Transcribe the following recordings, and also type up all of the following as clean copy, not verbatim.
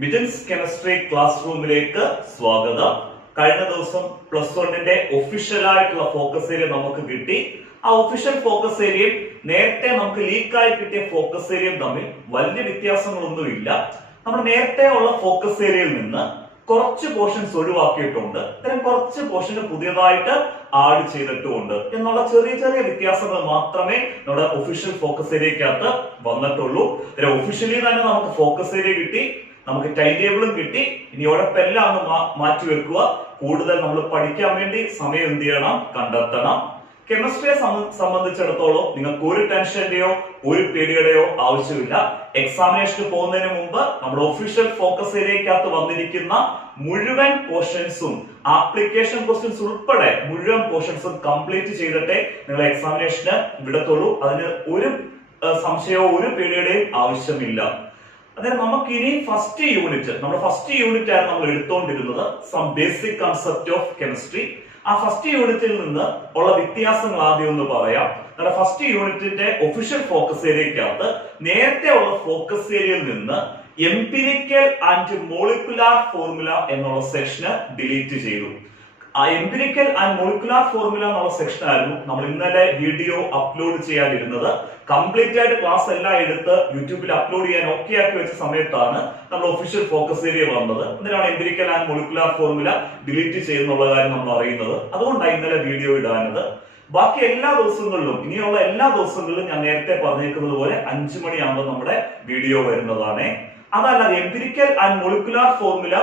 Mithun's chemistry class റൂമിലേക്ക് സ്വാഗതം. കഴിഞ്ഞ ദിവസം +1 ഒഫീഷ്യലായിട്ടുള്ള ഫോക്കസ് ഏരിയ നമുക്ക് കിട്ടി. ആ ഒഫീഷ്യൽ ഫോക്കസ് ഏരിയയും നേരത്തെ നമുക്ക് ലീക്കായി കിട്ടിയ ഫോക്കസ് ഏരിയയും തമ്മിൽ വലിയ വ്യത്യാസങ്ങളൊന്നുമില്ല. നമ്മൾ നേരത്തെ ഉള്ള ഫോക്കസ് ഏരിയയിൽ നിന്ന് കുറച്ച് പോർഷൻസ് ഒഴിവാക്കിയിട്ടുണ്ട്, ഇത്തരം കുറച്ച് പോർഷൻ പുതിയതായിട്ട് ആഡ് ചെയ്തിട്ടുമുണ്ട് എന്നുള്ള ചെറിയ ചെറിയ വ്യത്യാസങ്ങൾ മാത്രമേ നമ്മുടെ ഒഫീഷ്യൽ ഫോക്കസ് ഏരിയക്കകത്ത് വന്നിട്ടുള്ളൂ. ഒഫീഷ്യലി തന്നെ നമുക്ക് ഫോക്കസ് ഏരിയ കിട്ടി, നമുക്ക് ടൈം ടേബിളും കിട്ടി. ഇനി ഉഴപ്പെല്ലാം അങ്ങ് മാറ്റി വെക്കുക. കൂടുതൽ നമ്മൾ പഠിക്കാൻ വേണ്ടി സമയം എന്ത് ചെയ്യണം, കണ്ടെത്തണം. കെമിസ്ട്രിയെ സംബന്ധിച്ചിടത്തോളം നിങ്ങൾക്ക് ഒരു ടെൻഷന്റെയോ ഒരു പേടിയുടെയോ ആവശ്യമില്ല. എക്സാമിനേഷന് പോകുന്നതിന് മുമ്പ് നമ്മുടെ ഒഫീഷ്യൽ ഫോക്കസ് ഏരിയക്കകത്ത് വന്നിരിക്കുന്ന മുഴുവൻ പോർഷൻസും ആപ്ലിക്കേഷൻ ക്വസ്റ്റ്യൻസ് ഉൾപ്പെടെ മുഴുവൻ പോർഷൻസും കംപ്ലീറ്റ് ചെയ്തിട്ടേ നിങ്ങൾ എക്സാമിനേഷന് വിടത്തുള്ളൂ. അതിന് ഒരു സംശയമോ ഒരു പേടിയുടെയും ആവശ്യമില്ല. അതായത് നമുക്ക് ഇനി ഫസ്റ്റ് യൂണിറ്റ് ആയിരുന്നു നമ്മൾ എടുത്തുകൊണ്ടിരുന്നത് some basic concept of chemistry. ആ ഫസ്റ്റ് യൂണിറ്റിൽ നിന്ന് ഉള്ള വ്യത്യാസങ്ങൾ ആദ്യം ഒന്ന് പറയാം. നമ്മുടെ ഫസ്റ്റ് യൂണിറ്റിന്റെ ഒഫീഷ്യൽ ഫോക്കസ് ഏരിയക്കകത്ത് നേരത്തെ ഉള്ള ഫോക്കസ് ഏരിയയിൽ നിന്ന് എംപിരിക്കൽ ആൻഡ് മോളിക്കുലാർ ഫോർമുല എന്നുള്ള സെക്ഷന് ഡിലീറ്റ് ചെയ്തു. ആ എംപിരിക്കൽ ആൻഡ് മോളിക്കുലാർ ഫോർമുല എന്നുള്ള സെക്ഷൻ ആയിരുന്നു നമ്മൾ ഇന്നലെ വീഡിയോ അപ്ലോഡ് ചെയ്യാനിരുന്നത്. കംപ്ലീറ്റ് ആയിട്ട് ക്ലാസ് എല്ലാം എടുത്ത് യൂട്യൂബിൽ അപ്ലോഡ് ചെയ്യാൻ ഓക്കെ ആക്കി വെച്ച സമയത്താണ് നമ്മൾ ഒഫീഷ്യൽ ഫോക്കസ് ഏരിയ വന്നത്. എന്തിനാണ് empirical and molecular formula delete ചെയ്യുന്നുള്ള കാര്യം നമ്മൾ അറിയുന്നത്. അതുകൊണ്ടാണ് ഇന്നലെ വീഡിയോ ഇടാനത്. ബാക്കി എല്ലാ ദിവസങ്ങളിലും ഇനിയുള്ള എല്ലാ ദിവസങ്ങളിലും ഞാൻ നേരത്തെ പറഞ്ഞേക്കുന്നത് പോലെ 5 മണിയാകുമ്പോൾ നമ്മുടെ വീഡിയോ വരുന്നതാണ്. അതല്ലാതെ എംപിരിക്കൽ ആൻഡ് മോളിക്കുലാർ ഫോർമുല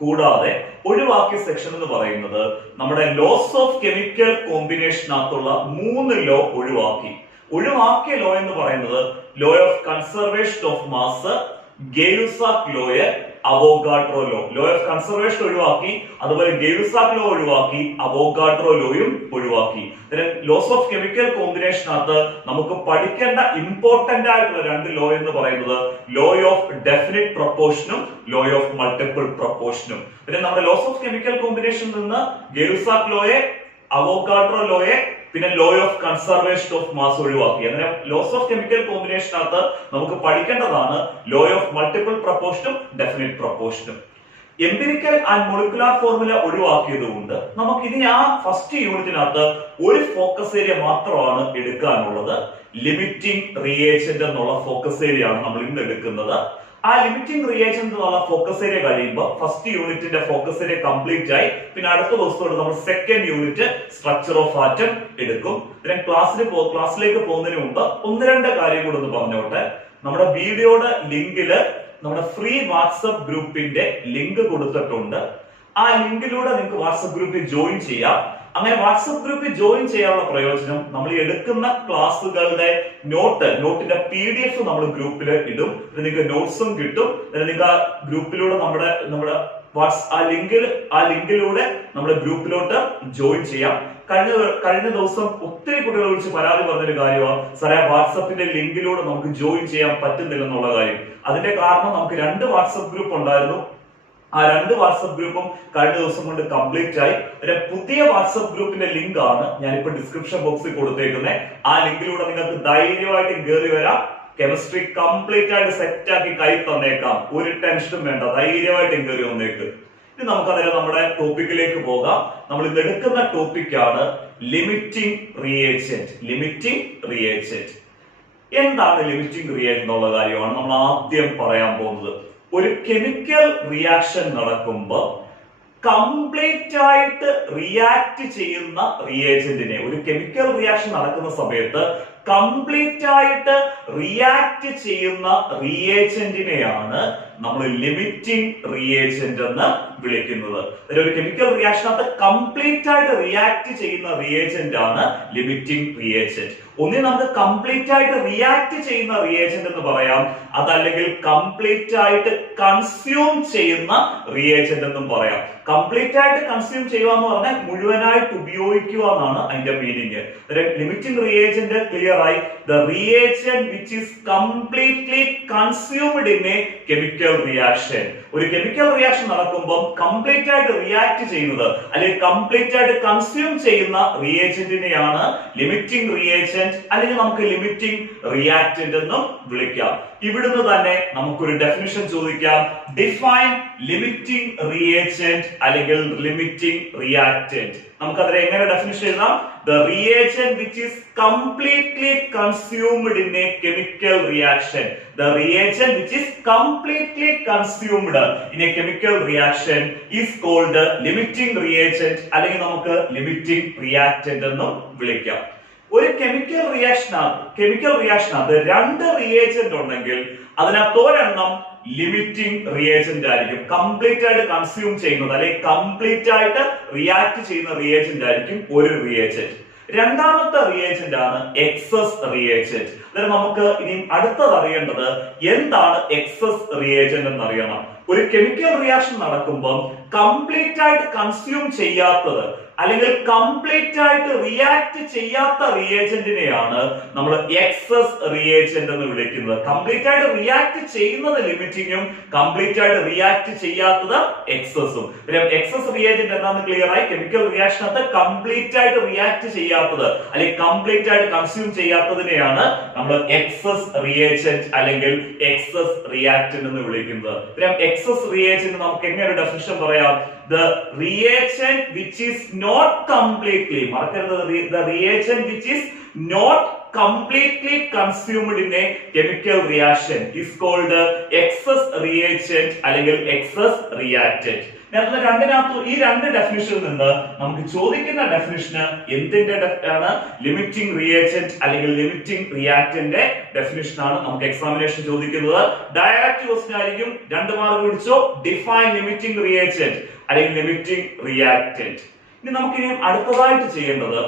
കൂടാതെ ഒഴിവാക്കിയ സെക്ഷൻ എന്ന് പറയുന്നത് നമ്മുടെ ലോസ് ഓഫ് കെമിക്കൽ കോമ്പിനേഷനകത്തുള്ള 3 ലോ ഒഴിവാക്കിയ ലോ എന്ന് പറയുന്നത് law of conservation of mass, Gay Lussac ലോയെ, അവോഗാഡ്രോ ലോ ഓഫ് കൺസർവേഷൻ ഒഴിവാക്കി, അതുപോലെ ഗേ-ലുസാക്ക് ലോ ഒഴിവാക്കി, അവോഗാഡ്രോ ലോയും ഒഴിവാക്കി. ലോസ് ഓഫ് കെമിക്കൽ കോമ്പിനേഷനകത്ത് നമുക്ക് പഠിക്കേണ്ട ഇമ്പോർട്ടന്റ് ആയിട്ടുള്ള 2 ലോ എന്ന് പറയുന്നത് ലോ ഓഫ് ഡെഫിനിറ്റ് പ്രൊപ്പോർഷനും ലോ ഓഫ് മൾട്ടിപ്പിൾ പ്രൊപ്പോർഷനും. പിന്നെ നമ്മുടെ ലോസ് ഓഫ് കെമിക്കൽ കോമ്പിനേഷനിൽ നിന്ന് ഗേ-ലുസാക്ക് ലോയെ, അവോഗാഡ്രോ ലോയെ, പിന്നെ law of conservation of mass ഒഴിവാക്കി. അങ്ങനെ ലോസ് ഓഫ് കെമിക്കൽ കോമ്പിനേഷനകത്ത് നമുക്ക് പഠിക്കേണ്ടതാണ് ലോ ഓഫ് മൾട്ടിപ്പിൾ പ്രൊപ്പോർഷനും ഡെഫിനിറ്റ് പ്രൊപ്പോർഷനും. എംപിരിക്കൽ ആൻഡ് മോളിക്കുലാർ ഫോർമുല ഒഴിവാക്കിയത് കൊണ്ട് നമുക്ക് ഇനി ആ ഫസ്റ്റ് യൂണിറ്റിനകത്ത് ഒരു ഫോക്കസ് ഏരിയ മാത്രമാണ് എടുക്കാനുള്ളത്. ലിമിറ്റിംഗ് റിയേജന്റ് എന്നുള്ള ഫോക്കസ് ഏരിയ ആണ് നമ്മൾ ഇന്ന് എടുക്കുന്നത്. ആ ലിമിറ്റിംഗ് റിയേജന്റ് എന്നുള്ള ഫോക്കസ് ഏരിയ കഴിയുമ്പോൾ ഫസ്റ്റ് യൂണിറ്റിന്റെ ഫോക്കസ് ഏരിയ കംപ്ലീറ്റ് ആയി. പിന്നെ അടുത്ത ദിവസത്തോട് നമ്മൾ second unit structure of atom എടുക്കും. പിന്നെ ക്ലാസ്സിലേക്ക് പോകുന്നതിന് മുമ്പ് 1-2 കാര്യം കൂടെ ഒന്ന് പറഞ്ഞോട്ടെ. നമ്മുടെ വീഡിയോയുടെ ലിങ്കില് നമ്മുടെ ഫ്രീ വാട്സ്ആപ്പ് ഗ്രൂപ്പിന്റെ ലിങ്ക് കൊടുത്തിട്ടുണ്ട്. ആ ലിങ്കിലൂടെ നിങ്ങൾക്ക് വാട്സ്ആപ്പ് ഗ്രൂപ്പിൽ ജോയിൻ ചെയ്യാം. അങ്ങനെ വാട്സ്ആപ്പ് ഗ്രൂപ്പിൽ ജോയിൻ ചെയ്യാനുള്ള പ്രയോജനം നമ്മൾ എടുക്കുന്ന ക്ലാസ്സുകളുടെ നോട്ടിന്റെ PDF നമ്മൾ ഗ്രൂപ്പിൽ ഇടും. നിങ്ങൾക്ക് നോട്ട്സും കിട്ടും. നിങ്ങൾക്ക് ആ ഗ്രൂപ്പിലൂടെ നമ്മുടെ ആ ലിങ്കിലൂടെ നമ്മുടെ ഗ്രൂപ്പിലോട്ട് ജോയിൻ ചെയ്യാം. കഴിഞ്ഞ ദിവസം ഒത്തിരി കുട്ടികളെ വിളിച്ച് പരാതി പറഞ്ഞൊരു കാര്യമാണ്, സാറേ വാട്സപ്പിന്റെ ലിങ്കിലൂടെ നമുക്ക് ജോയിൻ ചെയ്യാൻ പറ്റുന്നില്ലെന്നുള്ള കാര്യം. അതിന്റെ കാരണം നമുക്ക് 2 വാട്സപ്പ് ഗ്രൂപ്പ് ഉണ്ടായിരുന്നു. ആ 2 വാട്സപ്പ് ഗ്രൂപ്പും കഴിഞ്ഞ ദിവസം കൊണ്ട് കംപ്ലീറ്റ് ആയി. പുതിയ വാട്സപ്പ് ഗ്രൂപ്പിന്റെ ലിങ്ക് ആണ് ഞാനിപ്പോ ഡിസ്ക്രിപ്ഷൻ ബോക്സിൽ കൊടുത്തേക്കുന്നത്. ആ ലിങ്കിലൂടെ നിങ്ങൾക്ക് ധൈര്യമായിട്ട് കയറി വരാം. കെമിസ്ട്രി കംപ്ലീറ്റ് ആയിട്ട് സെറ്റ് ആക്കി കൈ തന്നേക്കാം. ഒരു ടെൻഷനും വേണ്ട, ധൈര്യമായിട്ട് കയറി വന്നേക്ക്. ഇനി നമുക്കതിനെ നമ്മുടെ ടോപ്പിക്കിലേക്ക് പോകാം. നമ്മൾ ഇന്ന് എടുക്കുന്ന ടോപ്പിക്കാണ് ലിമിറ്റിംഗ് റിയേജന്റ്. എന്താണ് ലിമിറ്റിംഗ് റിയേജന്റ് എന്നുള്ള കാര്യമാണ് നമ്മൾ ആദ്യം പറയാൻ പോകുന്നത്. ഒരു കെമിക്കൽ റിയാക്ഷൻ നടക്കുമ്പോൾ കംപ്ലീറ്റ് ആയിട്ട് റിയാക്ട് ചെയ്യുന്ന റിയേജന്റിനെ, ഒരു കെമിക്കൽ റിയാക്ഷൻ നടക്കുന്ന സമയത്ത് കംപ്ലീറ്റ് ആയിട്ട് റിയാക്ട് ചെയ്യുന്ന റിയേജന്റിനെയാണ് നമ്മൾ ലിമിറ്റിംഗ് റിയേജന്റ് എന്ന് വിളിക്കുന്നത്. ഒരു കെമിക്കൽ റിയാക്ഷനകത്ത് കംപ്ലീറ്റ് ആയിട്ട് റിയാക്ട് ചെയ്യുന്ന റിയേജന്റ് ആണ് ലിമിറ്റിംഗ് റിയേജന്റ്. ഒന്നേ നമുക്ക് കംപ്ലീറ്റ് ആയിട്ട് റിയാക്ട് ചെയ്യുന്ന റിയേജന്റ് എന്ന് പറയാം, അതല്ലെങ്കിൽ കംപ്ലീറ്റ് ആയിട്ട് കൺസ്യൂം ചെയ്യുന്ന റിയേജന്റ് എന്നും പറയാം. കംപ്ലീറ്റ് ആയിട്ട് കൺസ്യൂം ചെയ്യുക എന്ന് പറഞ്ഞാൽ മുഴുവനായിട്ട് ഉപയോഗിക്കുക എന്നാണ് അതിന്റെ മീനിങ്. ലിമിറ്റിംഗ് റിയേജന്റ് ക്ലിയർ ആയി. The reagent which is completely consumed in A chemical chemical reaction. ഒരു കെമിക്കൽ റിയാക്ഷൻ നടക്കുമ്പോൾ കംപ്ലീറ്റ് ആയിട്ട് റിയാക്ട് ചെയ്യുന്നത് അല്ലെങ്കിൽ കംപ്ലീറ്റ് ആയിട്ട് കൺസ്യൂം ചെയ്യുന്ന റിയേജന്റിനെയാണ് ലിമിറ്റിംഗ് റിയേജന്റ് അല്ലെങ്കിൽ നമുക്ക് ലിമിറ്റിംഗ് റിയാക്ടന്റ് എന്നും വിളിക്കാം. ഇവിടുന്ന് തന്നെ നമുക്കൊരു ഡെഫിനിഷൻ ചോദിക്കാം. ഡിഫൈൻ ലിമിറ്റിംഗ് റിയേജന്റ് അല്ലെങ്കിൽ ലിമിറ്റിംഗ് റിയാക്ടന്റ്. നമുക്കതിനെ എങ്ങനെ ഡെഫിനിഷൻ എഴുതാം? The reagent which is completely consumed in a chemical reaction. The reagent which is completely consumed in a chemical reaction is called limiting reagent അല്ലെങ്കിൽ നമുക്ക് limiting reactant എന്നും വിളിക്കാം. ഒരു chemical റിയാക്ഷനകത്ത് രണ്ട് റിയേജന്റ് ഉണ്ടെങ്കിൽ അതിനകത്ത് ഒരെണ്ണം ലിമിറ്റിംഗ് റിയേജന്റ് ആയിരിക്കും, കംപ്ലീറ്റ് ആയിട്ട് കൺസ്യൂം ചെയ്യുന്നത് അല്ലെങ്കിൽ കംപ്ലീറ്റ് ആയിട്ട് റിയാക്ട് ചെയ്യുന്ന റിയേജന്റ് ആയിരിക്കും ഒരു റിയേജന്റ്. രണ്ടാമത്തെ റിയേജന്റ് ആണ് എക്സസ് റിയേജന്റ്. അതായത് നമുക്ക് ഇനി അടുത്തത് അറിയേണ്ടത് എന്താണ് എക്സസ് റിയേജന്റ് എന്ന് അറിയണം. ഒരു കെമിക്കൽ റിയാക്ഷൻ നടക്കുമ്പോൾ കംപ്ലീറ്റ് ആയിട്ട് കൺസ്യൂം ചെയ്യാത്തത് അല്ലെങ്കിൽ കംപ്ലീറ്റ് ആയിട്ട് റിയാക്ട് ചെയ്യാത്ത റിയേജന്റിനെയാണ് നമ്മൾ എക്സസ് റിയേജന്റ് എന്ന് വിളിക്കുന്നത്. കംപ്ലീറ്റ് ആയിട്ട് റിയാക്ട് ചെയ്യുന്നത് ലിമിറ്റിംഗും കംപ്ലീറ്റ് ആയിട്ട് റിയാക്ട് ചെയ്യാത്തത് എക്സസും. എക്സസ് റിയേജന്റ് എന്താണെന്ന് ക്ലിയർ ആയി. കെമിക്കൽ റിയാക്ഷനകത്ത് കംപ്ലീറ്റ് ആയിട്ട് റിയാക്ട് ചെയ്യാത്തത് അല്ലെങ്കിൽ കംപ്ലീറ്റ് ആയിട്ട് കൺസ്യൂം ചെയ്യാത്തതിനെയാണ് നമ്മൾ എക്സസ് റിയേജന്റ് അല്ലെങ്കിൽ എക്സസ് റിയാക്ടന്റ് എന്ന് വിളിക്കുന്നത്. എക്സസ് റിയേജന്റ് നമുക്ക് എങ്ങനെ ഒരു ഡെഫിനിഷൻ പറയാം? The reagent which is not completely, the reagent which is not completely consumed in a chemical reaction is called excess reagent അല്ലെങ്കിൽ excess reactant. ഈ രണ്ട് ഡെഫിനിഷനിൽ നിന്ന് നമുക്ക് ചോദിക്കുന്ന ഡെഫിനിഷന് എന്തിന്റെ ആണ്? ലിമിറ്റിംഗ് റിയേജന്റ് അല്ലെങ്കിൽ ലിമിറ്റിംഗ് റിയാക്ടന്റ് ഡെഫിനിഷൻ ആണ് നമുക്ക് എക്സാമിനേഷൻ ചോദിക്കുന്നത്. ഡയറക്റ്റ് ക്വസ്റ്റ്യൻ ആയിരിക്കും. 2 മാർക്ക് പിടിച്ചോ. ഡിഫൈൻ ലിമിറ്റിംഗ് റിയേജന്റ് അല്ലെങ്കിൽ ലിമിറ്റിംഗ് റിയാക്ടന്റ്. ഇനി നമുക്ക് ഇനി അടുത്തതായിട്ട് ചെയ്യേണ്ടത്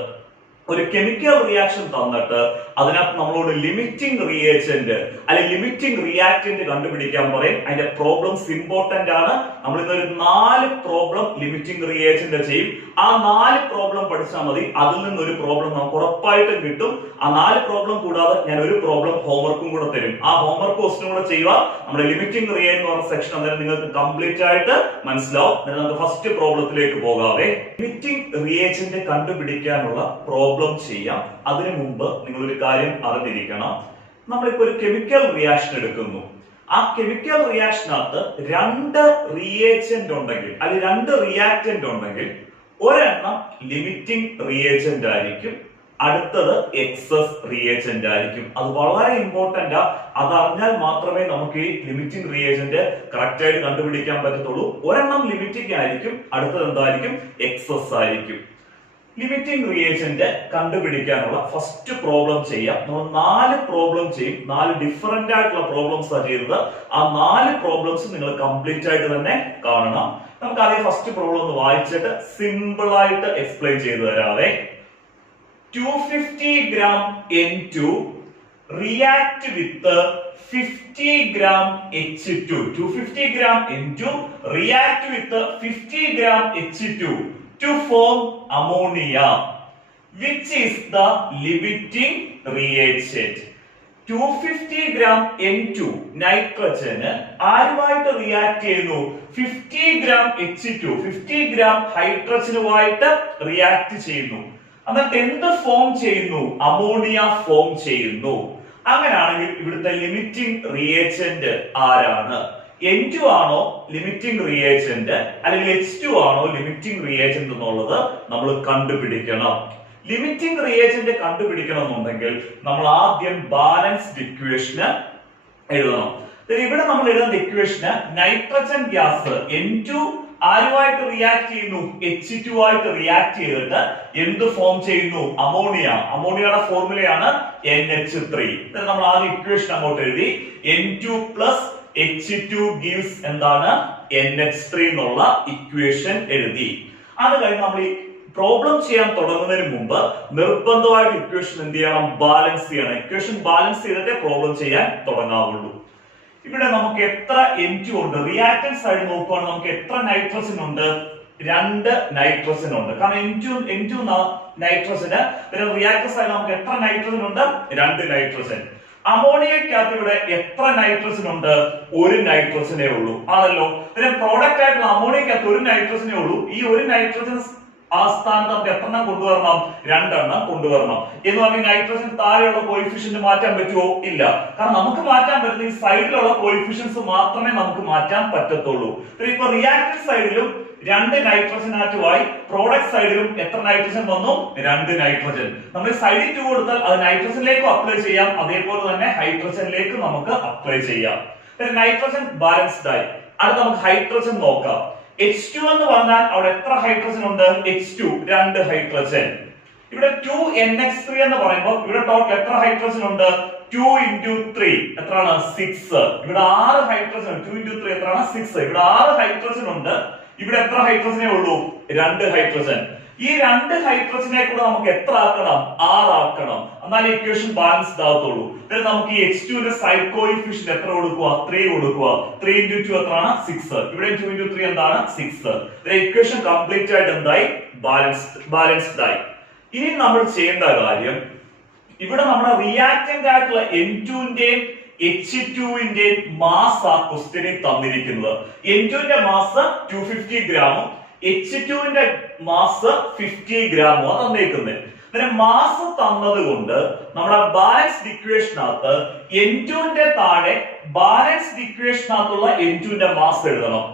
ഒരു കെമിക്കൽ റിയാക്ഷൻ തന്നിട്ട് അതിനകത്ത് നമ്മളോട് ലിമിറ്റിംഗ് റിയേജന്റ് അല്ലെങ്കിൽ ലിമിറ്റിംഗ് റിയാക്ടന്റ് കണ്ടുപിടിക്കാൻ പറയും. അതിന്റെ പ്രോബ്ലംസ് ഇമ്പോർട്ടന്റ് ആണ്. നമ്മൾ ഇന്നൊരു 4 പ്രോബ്ലം ലിമിറ്റിംഗ് റിയേജന്റ് ചെയ്യും. ആ 4 പ്രോബ്ലം പഠിച്ചാൽ മതി. അതിൽ നിന്നൊരു പ്രോബ്ലം നമുക്ക് ഉറപ്പായിട്ടും കിട്ടും. ആ 4 പ്രോബ്ലം കൂടാതെ ഞാൻ ഒരു പ്രോബ്ലം ഹോംവർക്കും കൂടെ തരും. ആ ഹോംവർക്ക് ക്വസ്റ്റ്യൻ കൂടെ ചെയ്യുക. നമ്മുടെ ലിമിറ്റിംഗ് റിയേജന്റ് എന്ന് പറഞ്ഞ സെക്ഷൻ അന്നേരം നിങ്ങൾക്ക് കംപ്ലീറ്റ് ആയിട്ട് മനസ്സിലാവും. നമുക്ക് ഫസ്റ്റ് പ്രോബ്ലത്തിലേക്ക് പോകാവേ. ലിമിറ്റിംഗ് റിയേജന്റ് കണ്ടുപിടിക്കാനുള്ള പ്രോബ്ലം ചെയ്യാം. അതിനു മുമ്പ് നിങ്ങൾ ഒരു കാര്യം അറിഞ്ഞിരിക്കണം. നമ്മളിപ്പോ ഒരു കെമിക്കൽ റിയാക്ഷൻ എടുക്കുന്നു. ആ കെമിക്കൽ റിയാക്ഷനകത്ത് 2 റിയേജന്റ് ഉണ്ടെങ്കിൽ അല്ലെങ്കിൽ 2 റിയാക്ടന്റ് ഉണ്ടെങ്കിൽ ഒരെണ്ണം ലിമിറ്റിംഗ് റിയേജന്റ് ആയിരിക്കും, അടുത്തത് എക്സസ് റിയേജന്റ് ആയിരിക്കും. അത് വളരെ ഇമ്പോർട്ടന്റ് ആ. അതറിഞ്ഞാൽ മാത്രമേ നമുക്ക് ഈ ലിമിറ്റിംഗ് റിയേജന്റ് കറക്റ്റ് ആയിട്ട് കണ്ടുപിടിക്കാൻ പറ്റത്തുള്ളൂ. ഒരെണ്ണം ലിമിറ്റിംഗ് ആയിരിക്കും, അടുത്തത് എന്തായിരിക്കും? എക്സസ് ആയിരിക്കും. ലിമിറ്റിംഗ് റിയേജന്റ് കണ്ടുപിടിക്കാനുള്ള ഫസ്റ്റ് പ്രോബ്ലം ചെയ്യാം. നമ്മൾ 4 പ്രോബ്ലം ചെയ്യും. 4 ഡിഫറെന്റ് ആയിട്ടുള്ള പ്രോബ്ലംസ് ആണ് ചെയ്തത്. ആ 4 പ്രോബ്ലംസ് നിങ്ങൾ കംപ്ലീറ്റ് ആയിട്ട് തന്നെ കാണണം. നമുക്ക് ആദ്യം ഫസ്റ്റ് പ്രോബ്ലം ഒന്ന് വായിച്ചിട്ട് സിമ്പിൾ ആയിട്ട് എക്സ്പ്ലെയിൻ ചെയ്തു തരാവേ. 250 gram N2 react with 50 gram H2. 250 gram N2 react with 50 gram H2 to form ammonia, which is the limiting reagent. 250 gram N2 nitrogen ആരുമായിട്ട് റിയാക്ട് ചെയ്യുന്നു? 50 gram H2, 50 gram ഹൈഡ്രജനുമായിട്ട് റിയാക്ട് ചെയ്യുന്നു. എന്നിട്ട് എന്ത് ഫോം ചെയ്യുന്നു? Ammonia form ചെയ്യുന്നു. അങ്ങനെയാണെങ്കിൽ ഇവിടുത്തെ limiting reagent ആരാണ്? N2 ആണോ ലിമിറ്റിംഗ് റിയേജന്റ് അല്ലെങ്കിൽ H2 ആണോ ലിമിറ്റിംഗ് റിയേജന്റ് എന്നുള്ളത് നമ്മൾ കണ്ടുപിടിക്കണം. ലിമിറ്റിംഗ് റിയേജന്റ് കണ്ടുപിടിക്കണം എന്നുണ്ടെങ്കിൽ നമ്മൾ ആദ്യം ബാലൻസ്ഡ് ഇക്വേഷന് എഴുതണം. ഇവിടെ നമ്മൾ എഴുതുന്ന ഇക്വേഷന് നൈട്രജൻ ഗ്യാസ് N2 ആരുമായിട്ട് റിയാക്ട് ചെയ്യുന്നു? H2 ആയിട്ട് റിയാക്ട് ചെയ്തിട്ട് എന്ത് ഫോം ചെയ്യുന്നു? അമോണിയ. അമോണിയയുടെ ഫോർമുലയാണ് NH3. നമ്മൾ ആദ്യം ഇക്വേഷൻ അങ്ങോട്ട് എഴുതി. N2 plus H2 gives എന്താണ്? NH3 എന്നുള്ള ഇക്വേഷൻ എഴുതി. അത് കഴിഞ്ഞ് നമ്മൾ ഈ പ്രോബ്ലം ചെയ്യാൻ തുടങ്ങുന്നതിന് മുമ്പ് നിർബന്ധമായിട്ട് ഇക്വേഷൻ എന്ത് ചെയ്യണം? ബാലൻസ് ചെയ്യണം. ഇക്വേഷൻ ബാലൻസ് ചെയ്തിട്ടേ പ്രോബ്ലം ചെയ്യാൻ തുടങ്ങാവുള്ളൂ. ഇവിടെ നമുക്ക് എത്ര N2 ഉണ്ട്? റിയാക്ടന്റ് സൈഡ് നോക്കുകയാണെങ്കിൽ നമുക്ക് എത്ര നൈട്രജൻ ഉണ്ട്? 2 നൈട്രജൻ ഉണ്ട്. കാരണം N2 നൈട്രജന് റിയാക്ടന്റ് സൈഡ് നമുക്ക് എത്ര നൈട്രജൻ ഉണ്ട്? 2 നൈട്രജൻ. അമോണിയക്കകത്ത് ഇവിടെ എത്ര നൈട്രജൻ ഉണ്ട്? ഒരു നൈട്രജനേ ഉള്ളൂ ആണല്ലോ. പിന്നെ പ്രോഡക്റ്റ് ആയിട്ടുള്ള അമോണിയക്കകത്ത് ഒരു നൈട്രജനേ ഉള്ളൂ. ഈ ഒരു നൈട്രജൻ ആ സ്ഥാനത്ത് നമുക്ക് എത്രണ്ണം കൊണ്ടുവരണം? രണ്ടെണ്ണം കൊണ്ടുവരണം. എന്ന് പറഞ്ഞാൽ നൈട്രജൻ താഴെയുള്ള കോയിഫിഷ്യന്റ് മാറ്റാൻ പറ്റുമോ? ഇല്ല. കാരണം നമുക്ക് മാറ്റാൻ പറ്റുന്ന ഈ സൈഡിലുള്ള കോയിഫിഷ്യൻസ് മാത്രമേ നമുക്ക് മാറ്റാൻ പറ്റത്തുള്ളൂ. ഇപ്പൊ റിയാക്ടർ സൈഡിലും രണ്ട് നൈട്രജൻ ആറ്റുമായി, പ്രോഡക്റ്റ് സൈഡിലും എത്ര നൈട്രജൻ വന്നു? രണ്ട് നൈട്രജൻ. നമ്മൾ സൈഡിൽ 2 കൊടുത്താൽ അത് നൈട്രജനിലേക്കും അപ്ലൈ ചെയ്യാം, അതേപോലെ തന്നെ ഹൈഡ്രജനിലേക്ക് നമുക്ക് അപ്ലൈ ചെയ്യാം. നൈട്രജൻ ബാലൻസ്ഡ് ആയി. അടുത്ത നമുക്ക് ഹൈഡ്രജൻ നോക്കാം. H2 എന്ന് പറഞ്ഞാൽ അവിടെ എത്ര ഹൈഡ്രജൻ ഉണ്ട്? H2 രണ്ട് ഹൈഡ്രജൻ. ഇവിടെ 2NH3 എന്ന് പറയുമ്പോൾ ഇവിടെ ടോട്ടൽ എത്ര ഹൈഡ്രജൻ ഉണ്ട്? 2 into 3 എത്രയാണ്? 6. ഇവിടെ 6 ഹൈഡ്രജൻ. 2 into 3 എത്രയാണ്? 6. ഇവിടെ 6 ഹൈഡ്രജൻ ഉണ്ട്. ഇവിടെ എത്ര ഹൈഡ്രജനേ ഉള്ളൂ? 2 ഹൈഡ്രജൻ. ഈ 2 ഹൈഡ്രജനെ കൂടെ നമുക്ക് എത്ര ആക്കണം? 6 ആക്കണം. എന്നാൽ ഇക്വേഷൻ ബാലൻസ്ഡ് ആവത്തുള്ളൂ. നമുക്ക് ഈ H2 ന്റെ സൈഡ് കോഎഫിഷ്യന്റ് എത്ര കൊടുക്കുക? 3 കൊടുക്കുക. 3 into 2 എത്രയാണ്? 6. ഇവിടെ 2 into 3 എന്താണ്? 6. ഇക്വേഷൻ കംപ്ലീറ്റ് ആയിട്ട് എന്തായി? ബാലൻസ്ഡ് ആയി. ഇനി നമ്മൾ ചെയ്യേണ്ട കാര്യം, ഇവിടെ നമ്മുടെ റിയാക്ടന്റ് ആയിട്ടുള്ള N2 ന്റെയും H2 ന്റെ മാസ് ആ ക്വസ്റ്റ്യനിൽ തന്നിരിക്കുന്നത്. N2 ന്റെ മാസ് 250 ഗ്രാമും H2 ന്റെ മാസ് 50 ഗ്രാമും തന്നിരിക്കുന്നത്. മാസ് തന്നത് കൊണ്ട് നമ്മുടെ ബാലൻസ്ഡ് ഇക്വേഷനകത്ത് N2 ന്റെ താഴെ ബാലൻസ്ഡ് ഇക്വേഷനകത്തുള്ള N2 ന്റെ മാസ് എഴുതണം.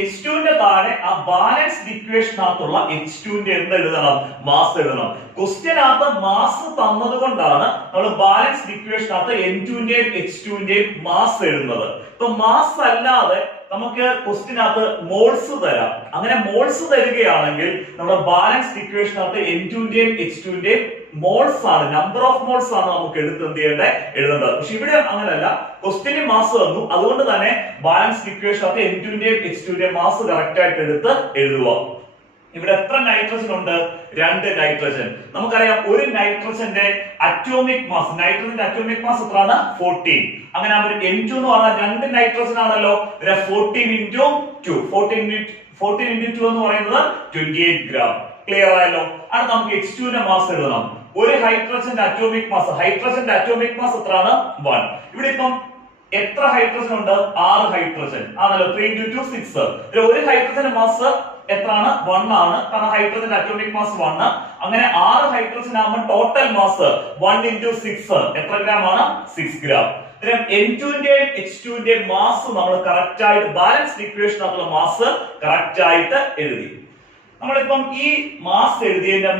H2 ന്റെ താഴെ ആ ബാലൻസ്ഡ് ഇക്വേഷനകത്തുള്ള H2 ന്റെ എന്ത് എഴുതണം? മാസ് എഴുതണം. ക്വസ്റ്റ്യനകത്ത് മാസ് തന്നത് കൊണ്ടാണ് നമ്മൾ ബാലൻസ്ഡ് ഇക്വേഷനകത്ത് N2 ന്റെയും H2 ന്റെയും മാസ് എഴുതുന്നത്. ഇപ്പൊ മാസ് അല്ലാതെ നമുക്ക് ക്വസ്റ്റ്യനകത്ത് മോൾസ് തരാം. അങ്ങനെ മോൾസ് തരികയാണെങ്കിൽ നമ്മുടെ ബാലൻസ്ഡ് ഇക്വേഷനകത്ത് N2 ന്റെയും H2 ന്റെയും മോൾസ് ആണ്, നമ്പർ ഓഫ് മോൾസ് ആണ് നമുക്ക് എഴുതേണ്ടത്. പക്ഷെ ഇവിടെ അങ്ങനെയല്ല. ക്വസ്റ്റ്യന് മാസ് തന്നു, അതുകൊണ്ട് തന്നെ ബാലൻസ്ഡ് ഇക്വേഷനകത്ത് N2 ന്റെയും H2 ന്റെയും മാസ് കറക്റ്റ് ആയിട്ട് എടുത്ത് എഴുതുക. ഇവിടെ എത്ര നൈട്രജൻ ഉണ്ട്? 2 നൈട്രജൻ. നമുക്കറിയാം ഒരു നൈട്രജന്റെ അറ്റോമിക് മാസ്, നൈട്രജന്റെ അറ്റോമിക് മാസ് എത്രയാണ്? 14. അങ്ങനെ N2 എന്ന് പറഞ്ഞാൽ 2 നൈട്രജൻ ആണല്ലോ. 14 into 2 എന്ന് പറയുന്നത് 28 ഗ്രാം. ക്ലിയർ ആയല്ലോ. അത് നമുക്ക് H2 ന്റെ മാസ് എഴുതണം. ഒരു ഹൈഡ്രജന്റെ അറ്റോമിക് മാസ് എത്രയാണ്? 1. ഇവിടെ ഇപ്പം എത്ര ഹൈഡ്രജൻ ഉണ്ട്? 6 ഹൈഡ്രജൻ ആണല്ലോ. 3 into 2 6. ഒരു ഹൈഡ്രജന്റെ മാസ് എത്രയാണ്? 1 ആണ്. കാരണം ഹൈഡ്രജന്റെ അറ്റോമിക് മാസ് 1. അങ്ങനെ 6 ഹൈഡ്രജൻ ആകുമ്പോൾ ടോട്ടൽ മാസ് 1 into 6 എത്ര ഗ്രാം ആണ്? 6 ഗ്രാം. N2 ന്റെയും H2 ന്റെയും മാസ് നമ്മൾ കറക്റ്റ് ആയിട്ട് ബാലൻസ്ഡ് ഇക്വേഷനകത്തുള്ള മാസ് കറക്റ്റ് ആയിട്ട് എഴുതി. നമ്മളിപ്പം ഈ മാസ് എഴുതിയതിന്റെ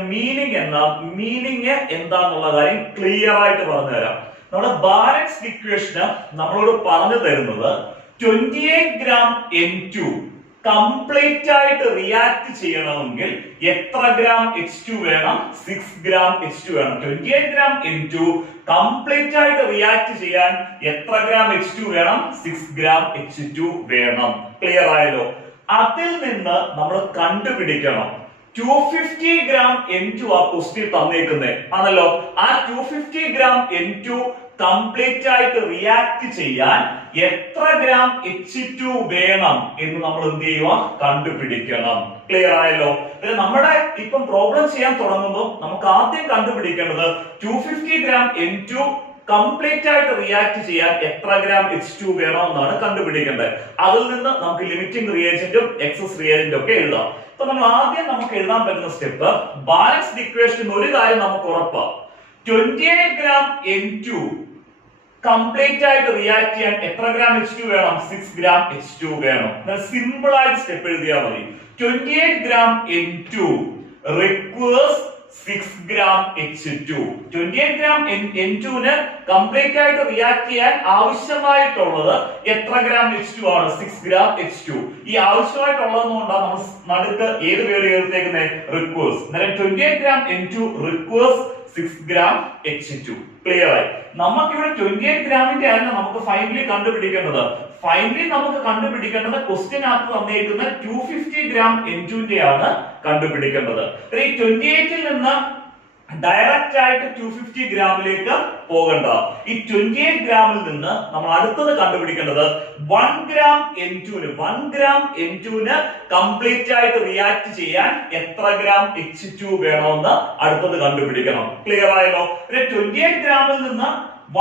മീനിങ് എന്താന്നുള്ള കാര്യം ക്ലിയർ ആയിട്ട് പറഞ്ഞു തരാം. നമ്മുടെ ബാലൻസ്ഡ് ഇക്വേഷന് നമ്മളോട് പറഞ്ഞു തരുന്നത് 28 ഗ്രാം N2 കംപ്ലീറ്റ് ആയിട്ട് റിയാക്ട് ചെയ്യണമെങ്കിൽ എത്ര ഗ്രാം H2 വേണം? 6 ഗ്രാം H2 വേണം. 28 ഗ്രാം N2 കംപ്ലീറ്റ് ആയിട്ട് റിയാക്ട് ചെയ്യാൻ എത്ര ഗ്രാം H2 വേണം? 6 ഗ്രാം H2 വേണം. ക്ലിയർ ആയല്ലോ. അതിൽ നിന്ന് നമ്മൾ കണ്ടുപിടിക്കണം 250 ഗ്രാം N2 ആ ക്വസ്റ്റ്യൻ തന്നേക്കുന്നേ ആണല്ലോ. ആ 250 ഗ്രാം N2 കംപ്ലീറ്റ് ആയിട്ട് റിയാക്ട് ചെയ്യാൻ എത്ര ഗ്രാം H2 വേണം എന്ന് നമ്മൾ എന്ത് ചെയ്യുക? കണ്ടുപിടിക്കണം. ക്ലിയർ ആയല്ലോ. നമ്മുടെ ഇപ്പം പ്രോബ്ലം ചെയ്യാൻ തുടങ്ങുമ്പോൾ നമുക്ക് ആദ്യം കണ്ടുപിടിക്കേണ്ടത് 250 ഗ്രാം N2 കംപ്ലീറ്റ് ആയിട്ട് റിയാക്ട് ചെയ്യാൻ എത്ര ഗ്രാം H2 വേണമെന്നാണ് കണ്ടുപിടിക്കേണ്ടത്. അതിൽ നിന്ന് നമുക്ക് ലിമിറ്റിംഗ് റിയേജന്റും എക്സസ് റിയേജന്റും ഒക്കെ എഴുതാം. അപ്പൊ നമ്മൾ ആദ്യം നമുക്ക് എഴുതാൻ പറ്റുന്ന സ്റ്റെപ്പ്, ബാലൻസ്ഡ് ഇക്വേഷൻ ഒരു കാര്യം നമുക്ക് ഉറപ്പാണ്. 28 ഗ്രാം N2 കംപ്ലീറ്റ് ആയിട്ട് റിയാക്ട് ചെയ്യാൻ എത്ര ഗ്രാം H2 വേണം? 6 ഗ്രാം H2 വേണം. സിമ്പിൾ ആയിട്ട് സ്റ്റെപ്പ് എഴുതിയാൽ മതി. 28 gram N2 requires 6 gram H2. 28 gram N2 ന് കംപ്ലീറ്റ് ആയിട്ട് റിയാക്ട് ചെയ്യാൻ ആവശ്യമായിട്ടുള്ളത് എത്ര ഗ്രാം H2 ആണ്? 6 ഗ്രാം H2. ഈ ആവശ്യമായിട്ടുള്ളതുകൊണ്ടാണ് നമ്മൾ നടുക്ക് ഏത് പേര് ചേർത്തേക്കുന്നത്? Requires. 28 gram N2 requires 6 gram H2. Clear ആയി. നമുക്കിവിടെ 28 ഗ്രാമിന്റെ ആണ് നമുക്ക് ഫൈനലി കണ്ടുപിടിക്കേണ്ടത്. നമുക്ക് കണ്ടുപിടിക്കേണ്ടത് ക്വസ്റ്റ്യനകത്ത് തന്നിരിക്കുന്ന 250 ഗ്രാം N2 ന്റെ ആണ് കണ്ടുപിടിക്കേണ്ടത്. ഈ 28 ൽ നിന്ന് ഡയറക്റ്റ് ആയിട്ട് 250 ഗ്രാമിലേക്ക് പോകണ്ട. ഈ 28 ഗ്രാമിൽ നിന്ന് നമ്മൾ അടുത്തത് കണ്ടുപിടിക്കേണ്ടത് 1 ഗ്രാം N2 ന് കംപ്ലീറ്റ് ആയിട്ട് റിയാക്ട് ചെയ്യാൻ എത്ര ഗ്രാം H2 വേണമെന്ന് അടുത്തത് കണ്ടുപിടിക്കണം. ക്ലിയർ ആയല്ലോ. 28 ഗ്രാമിൽ നിന്ന്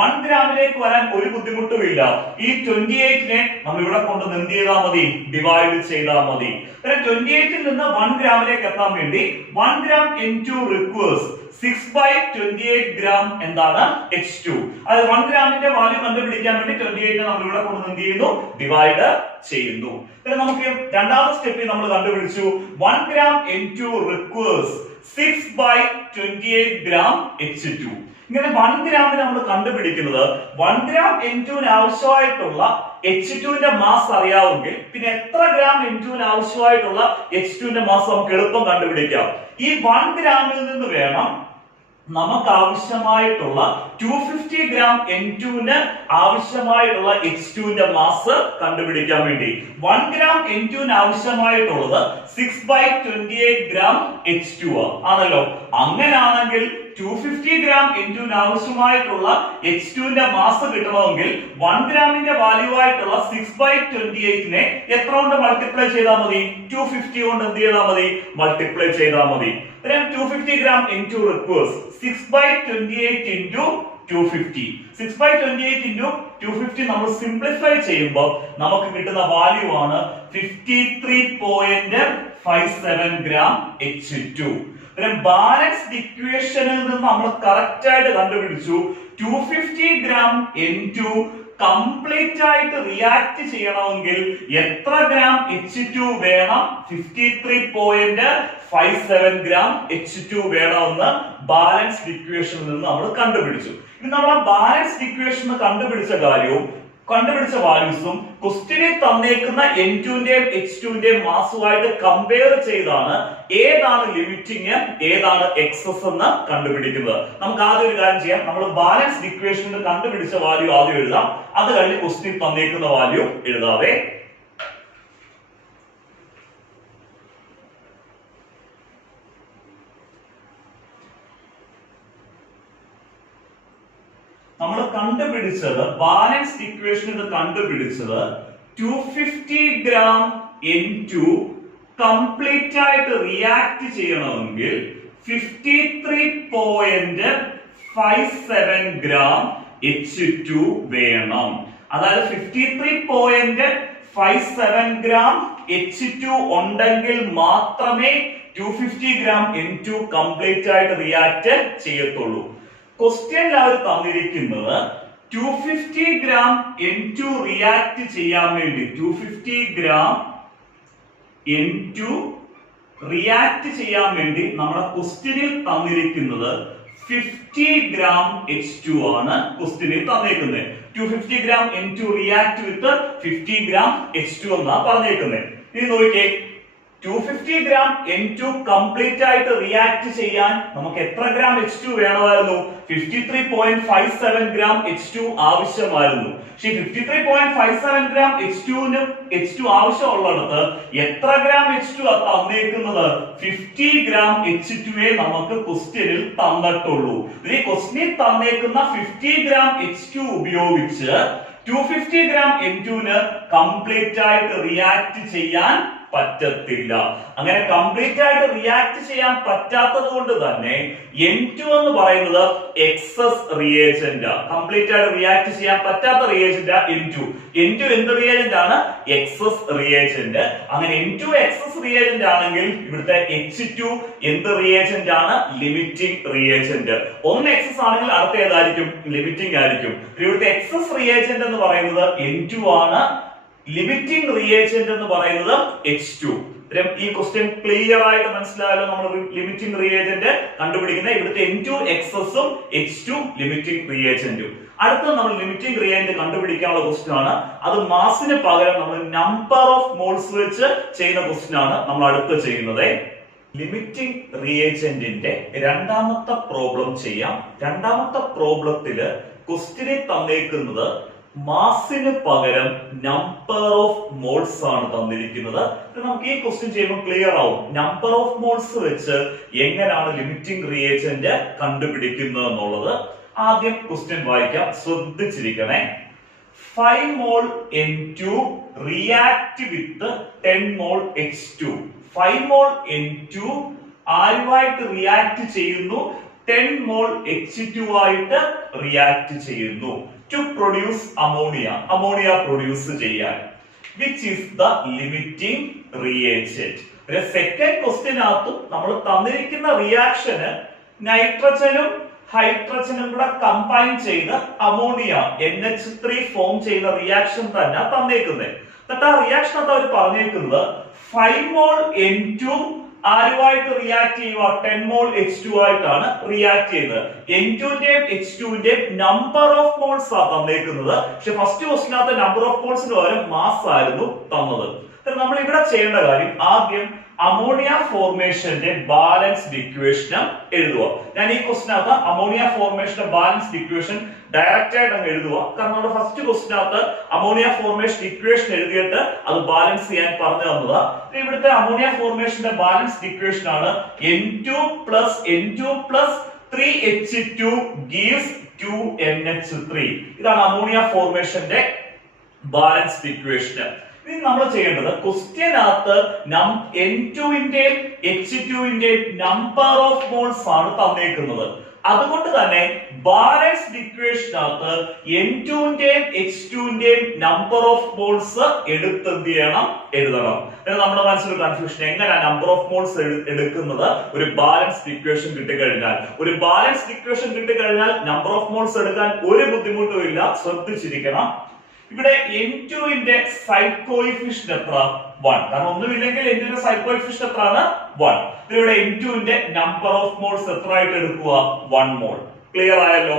1 ഗ്രാമിലേക്ക് വരാൻ ഒരു ബുദ്ധിമുട്ടുമില്ല. ഈ 28നെ നമ്മൾ ഇവിടെ കൊണ്ട് എന്ത് ചെയ്താൽ മതി, ഡിവൈഡ് ചെയ്താൽ മതി. 28ൽ നിന്ന് 1 ഗ്രാമിലേക്ക് എത്താൻ വേണ്ടി 1 gram N2 requires 6/28 gram എന്താണ് H2. അതായത് 1 ഗ്രാമിന്റെ വാല്യൂ കണ്ടുപിടിക്കാൻ വേണ്ടി 28നെ നമ്മൾ ഇവിടെ കൊണ്ട് എന്ത് ചെയ്യുന്നു, ഡിവൈഡ് ചെയ്യുന്നു. നമുക്ക് രണ്ടാമത്തെ സ്റ്റെപ്പിൽ നമ്മൾ കണ്ടുപിടിച്ചു 1 gram N2 requires 6/28 gram H2. ഇങ്ങനെ 1 ഗ്രാമിന് നമ്മൾ കണ്ടുപിടിക്കുന്നത് 1 gram N2 ആവശ്യമായിട്ടുള്ള H2ന്റെ മാസ് അറിയാമെങ്കിൽ പിന്നെ എത്ര ഗ്രാം N2 ആവശ്യമായിട്ടുള്ള H2ന്റെ മാസ് നമുക്ക് എളുപ്പം കണ്ടുപിടിക്കാം. ഈ 1 ഗ്രാമിൽ നിന്ന് വേണം നമുക്ക് ആവശ്യമായിട്ടുള്ള 250 ഗ്രാം N2 ആവശ്യമായിട്ടുള്ള H2ന്റെ മാസ് കണ്ടുപിടിക്കാൻ വേണ്ടി. 1 ഗ്രാം N2 ആവശ്യമായിട്ടുള്ളത് 6/28 ഗ്രാം H2 ആണല്ലോ. അങ്ങനെയാണെങ്കിൽ 250 ഗ്രാം N2 ആവശ്യമായിട്ടുള്ള H2ന്റെ മാസ് കിട്ടണമെങ്കിൽ 1 ഗ്രാമിന്റെ വാല്യൂ ആയിട്ടുള്ള 6/28നെ എത്ര കൊണ്ട് മൾട്ടിപ്ലൈ ചെയ്താൽ മതി, 250 കൊണ്ട് എന്ത് ചെയ്താൽ മതി, മൾട്ടിപ്ലൈ ചെയ്താൽ മതി. 250 gram N2 requires 6/28 into 250. 6/28 into 250 നമ്മൾ സിംപ്ലിഫൈ ചെയ്യുമ്പോൾ നമുക്ക് കിട്ടുന്ന വാല്യൂ ആണ് 53.57 ഗ്രാം H2. ബാലൻസ്ഡ് ഇക്വേഷനിൽ നിന്ന് നമ്മൾ കറക്റ്റ് ആയിട്ട് കണ്ടുപിടിച്ചു 250 ഗ്രാം N2 കംപ്ലീറ്റ് ആയിട്ട് റിയാക്ട് ചെയ്യണമെങ്കിൽ എത്ര ഗ്രാം H2 വേണം, 53.57 ഗ്രാം H2 വേണമെന്ന് ബാലൻസ്ഡ് ഇക്വേഷനിൽ നിന്ന് നമ്മൾ കണ്ടുപിടിച്ചു. ഇനി നമ്മൾ ആ ബാലൻസ്ഡ് ഇക്വേഷൻ കണ്ടുപിടിച്ച വാല്യൂസും ക്വസ്റ്റ്യനിൽ തന്നേക്കുന്ന N2ന്റെയും H2ന്റെയും മാസുമായിട്ട് കമ്പയർ ചെയ്താണ് ഏതാണ് ലിമിറ്റിംഗ് ഏതാണ് എക്സസ് എന്ന് കണ്ടുപിടിക്കുന്നത്. നമുക്ക് ആദ്യം ഒരു കാര്യം ചെയ്യാം, നമ്മൾ ബാലൻസ്ഡ് ഇക്വേഷനിൽ കണ്ടുപിടിച്ച വാല്യൂ ആദ്യം എഴുതാം, അത് കഴിഞ്ഞ് ക്വസ്റ്റ്യനിൽ തന്നേക്കുന്ന വാല്യൂ എഴുതാവേ. നമ്മൾ കണ്ടുപിടിച്ചത് ബാലൻസ്ഡ് ഇക്വേഷൻ കണ്ടുപിടിച്ചത് 250 ഗ്രാം N2 കംപ്ലീറ്റ് ആയിട്ട് റിയാക്ട് ചെയ്യണമെങ്കിൽ 53.57 ഗ്രാം H2 വേണം. അതായത് 53.57 ഗ്രാം H2 ഉണ്ടെങ്കിൽ മാത്രമേ 250 ഗ്രാം N2 കംപ്ലീറ്റ് ആയിട്ട് റിയാക്ട് ചെയ്യത്തുള്ളൂ. ക്വസ്റ്റ്യനിൽ അവർ തന്നിരിക്കുന്നത് 250 ഗ്രാം N2 റിയാക്ട് ചെയ്യാൻ വേണ്ടി 250 ഗ്രാം N2 റിയാക്ട് ചെയ്യാൻ വേണ്ടി നമ്മുടെ ക്വസ്റ്റ്യനിൽ തന്നിരിക്കുന്നത് 50 ഗ്രാം H2 ആണ് ക്വസ്റ്റ്യനിൽ തന്നേക്കുന്നത്. 250 gram N2 react with 50 gram H2 എന്നാ പറഞ്ഞേക്കുന്നത്. ഇനി നോക്കിക്കേ, 250 ഗ്രാം N2 കംപ്ലീറ്റ് ആയിട്ട് റിയാക്ട് ചെയ്യാൻ നമുക്ക് എത്ര ഗ്രാം H2 വേണമായിരുന്നു, 53.57 ഗ്രാം H2 ആവശ്യമായിരുന്നു. പക്ഷേ 53.57 ഗ്രാം H2 ആവശ്യമുള്ളിടത്ത് എത്ര ഗ്രാം H2 തന്നേക്കുന്നത്, 50 ഗ്രാം H2 നമുക്ക് ക്വസ്റ്റ്യനിൽ തന്നിട്ടുള്ളൂ. ഈ ക്വസ്റ്റ്യനിൽ തന്നേക്കുന്ന 50 ഗ്രാം H2 ഉപയോഗിച്ച് 250 ഗ്രാം N2 കംപ്ലീറ്റ് ആയിട്ട് റിയാക്ട് ചെയ്യാൻ പറ്റത്തില്ല. അങ്ങനെ കംപ്ലീറ്റ് ആയിട്ട് റിയാക്ട് ചെയ്യാൻ പറ്റാത്തത് കൊണ്ട് തന്നെ N2 എന്ന് പറയുന്നത് എക്സസ് റിയേജന്റ്, കംപ്ലീറ്റ് ആയിട്ട് റിയാക്ട് ചെയ്യാൻ പറ്റാത്ത റിയേജന്റ് N2 എന്ത് റിയേജന്റ് ആണ്, എക്സസ് റിയേജന്റ്. അങ്ങനെ N2 എക്സസ് റിയേജന്റ് ആണെങ്കിൽ ഇവിടുത്തെ H2 എന്ത് റിയേജന്റ് ആണ്, ലിമിറ്റിംഗ് റിയേജന്റ്. ഒന്ന് എക്സസ് ആണെങ്കിൽ അടുത്ത ഏതായിരിക്കും, ലിമിറ്റിംഗ് ആയിരിക്കും. ഇവിടുത്തെ എക്സസ് റിയേജന്റ് എന്ന് പറയുന്നത് N2 ആണ്, ലിമിറ്റിംഗ് റിയേജന്റ് എന്ന് പറയുന്നത് H2. ഈ ക്വസ്റ്റ്യൻ ക്ലിയർ ആയിട്ട് മനസ്സിലായല്ലോ. നമ്മൾ ലിമിറ്റിംഗ് റിയേജന്റ് കണ്ടുപിടിക്കുന്നത് ഇവിടുത്തെ N2 എക്സസും H2 ലിമിറ്റിംഗ് റിയേജന്റും. അടുത്ത നമ്മൾ ലിമിറ്റിംഗ് റിയേജന്റ് കണ്ടുപിടിക്കാനുള്ള ക്വസ്റ്റ്യൻ ആണ്. അത് മാസിന് പകരം നമ്മൾ നമ്പർ ഓഫ് മോൾസ് വെച്ച് ചെയ്യുന്ന ക്വസ്റ്റ്യൻ ആണ് നമ്മൾ അടുത്ത് ചെയ്യുന്നത്. ലിമിറ്റിംഗ് റിയേജന്റിന്റെ രണ്ടാമത്തെ പ്രോബ്ലം ചെയ്യാം. രണ്ടാമത്തെ പ്രോബ്ലത്തില് ക്വസ്റ്റ്യനിൽ തന്നേക്കുന്നത് മാസിന് പകരം നമ്പർ ഓഫ് മോൾസ് ആണ് തന്നിരിക്കുന്നത്. നമുക്ക് ഈ ക്വസ്റ്റ്യൻ ചെയ്യുമ്പോൾ ക്ലിയർ ആവും നമ്പർ ഓഫ് മോൾസ് വെച്ച് എങ്ങനെയാണ് ലിമിറ്റിംഗ് റിയേജന്റ് കണ്ടുപിടിക്കുന്നത് എന്നുള്ളത്. ആദ്യം ക്വസ്റ്റ്യൻ വായിക്കാം, ശ്രദ്ധിച്ചിരിക്കണേ. 5 മോൾ N2 react with 10 mall H2. 5 mall N2 ആരുമായിട്ട് റിയാക്ട് ചെയ്യുന്നു, 10 മോൾ H2 ആയിട്ട് റിയാക്ട് ചെയ്യുന്നു ടു പ്രൊഡ്യൂസ് അമോണിയ പ്രൊഡ്യൂസ് ചെയ്യാൻ. Which is the limiting reagent. Second ക്വസ്റ്റ്യനകത്തും നമ്മൾ തന്നിരിക്കുന്ന റിയാക്ഷന് നൈട്രജനും ഹൈഡ്രജനും കൂടെ കമ്പൈൻ ചെയ്ത് അമോണിയ NH3 ഫോം ചെയ്യുന്ന റിയാക്ഷൻ തന്നെ തന്നേക്കുന്നത്. എന്നിട്ട് ആ റിയാക്ഷൻ അത് അവർ പറഞ്ഞേക്കുന്നത് 5 മോൾ N2 ആരുമായിട്ട് റിയാക്ട് ചെയ്യുക, 10 മോൾ H2 ആയിട്ടാണ് റിയാക്ട് ചെയ്യുന്നത്. N2ന്റെയും H2ന്റെയും നമ്പർ ഓഫ് മോൾസ് ആ തന്നേക്കുന്നത്. പക്ഷെ ഫസ്റ്റ് ക്വസ്റ്റിനകത്ത് നമ്പർ ഓഫ് മോൾസിന് പകരം മാസ് ആയിരുന്നു തന്നത്. നമ്മൾ ഇവിടെ ചെയ്യേണ്ട കാര്യം ആദ്യം അമോണിയ ഫോർമേഷന്റെ ബാലൻസ്ഡ് ഇക്വേഷൻ എഴുതുക. ഞാൻ ഈ ക്വസ്റ്റിനകത്ത് അമോണിയ ഫോർമേഷന്റെ ബാലൻസ്ഡ് ഇക്വേഷൻ ഡയറക്റ്റ് ആയിട്ട് അങ്ങ് എഴുതുക. കാരണം നമ്മുടെ ഫസ്റ്റ് ക്വസ്റ്റിനകത്ത് അമോണിയ ഫോർമേഷൻ ഇക്വേഷൻ എഴുതിയിട്ട് അത് ബാലൻസ് ചെയ്യാൻ പറഞ്ഞു തന്നത്. ഇവിടുത്തെ അമോണിയ ഫോർമേഷന്റെ ബാലൻസ്ഡ് ഇക്വേഷൻ ആണ് N2 plus 3H2 gives 2NH3. ഇതാണ് അമോണിയ ഫോർമേഷന്റെ ബാലൻസ്ഡ് ഇക്വേഷൻ. ഇനി നമ്മൾ ചെയ്യേണ്ടത് ക്വസ്റ്റ്യനകത്ത് N2ന്റെയും H2ന്റെയും നമ്പർ ഓഫ് മോൾസ് ആണ് തന്നേക്കുന്നത്. അതുകൊണ്ട് തന്നെ ബാലൻസ്ഡ് ഇക്വേഷനകത്ത് N2ന്റെയും H2ന്റെയും നമ്പർ ഓഫ് മോൾസ് എടുത്തെന്ത് ചെയ്യണം, എഴുതണം. നമ്മുടെ മനസ്സിൽ കൺഫ്യൂഷൻ, എങ്ങനെ നമ്പർ ഓഫ് മോൾസ് എടുക്കുന്നത് ഒരു ബാലൻസ്ഡ് ഇക്വേഷൻ കിട്ടിക്കഴിഞ്ഞാൽ. ഒരു ബാലൻസ്ഡ് ഇക്വേഷൻ കിട്ടിക്കഴിഞ്ഞാൽ നമ്പർ ഓഫ് മോൾസ് എടുക്കാൻ ഒരു ബുദ്ധിമുട്ടും ഇല്ല. ശ്രദ്ധിച്ചിരിക്കണം. ഇവിടെ N2ന്റെ സൈഡ് കോഎഫിഷ്യന്റ് എത്ര? 1. കാരണം ഒന്നുമില്ലെങ്കിൽ N2ന്റെ സൈഡ് കോഎഫിഷ്യന്റ് എത്രയാണ്? 1. ഇവിടെ N2ന്റെ നമ്പർ ഓഫ് മോൾസ് എത്ര ആയിട്ട് എടുക്കുക? 1 മോൾ. ക്ലിയർ ആയല്ലോ?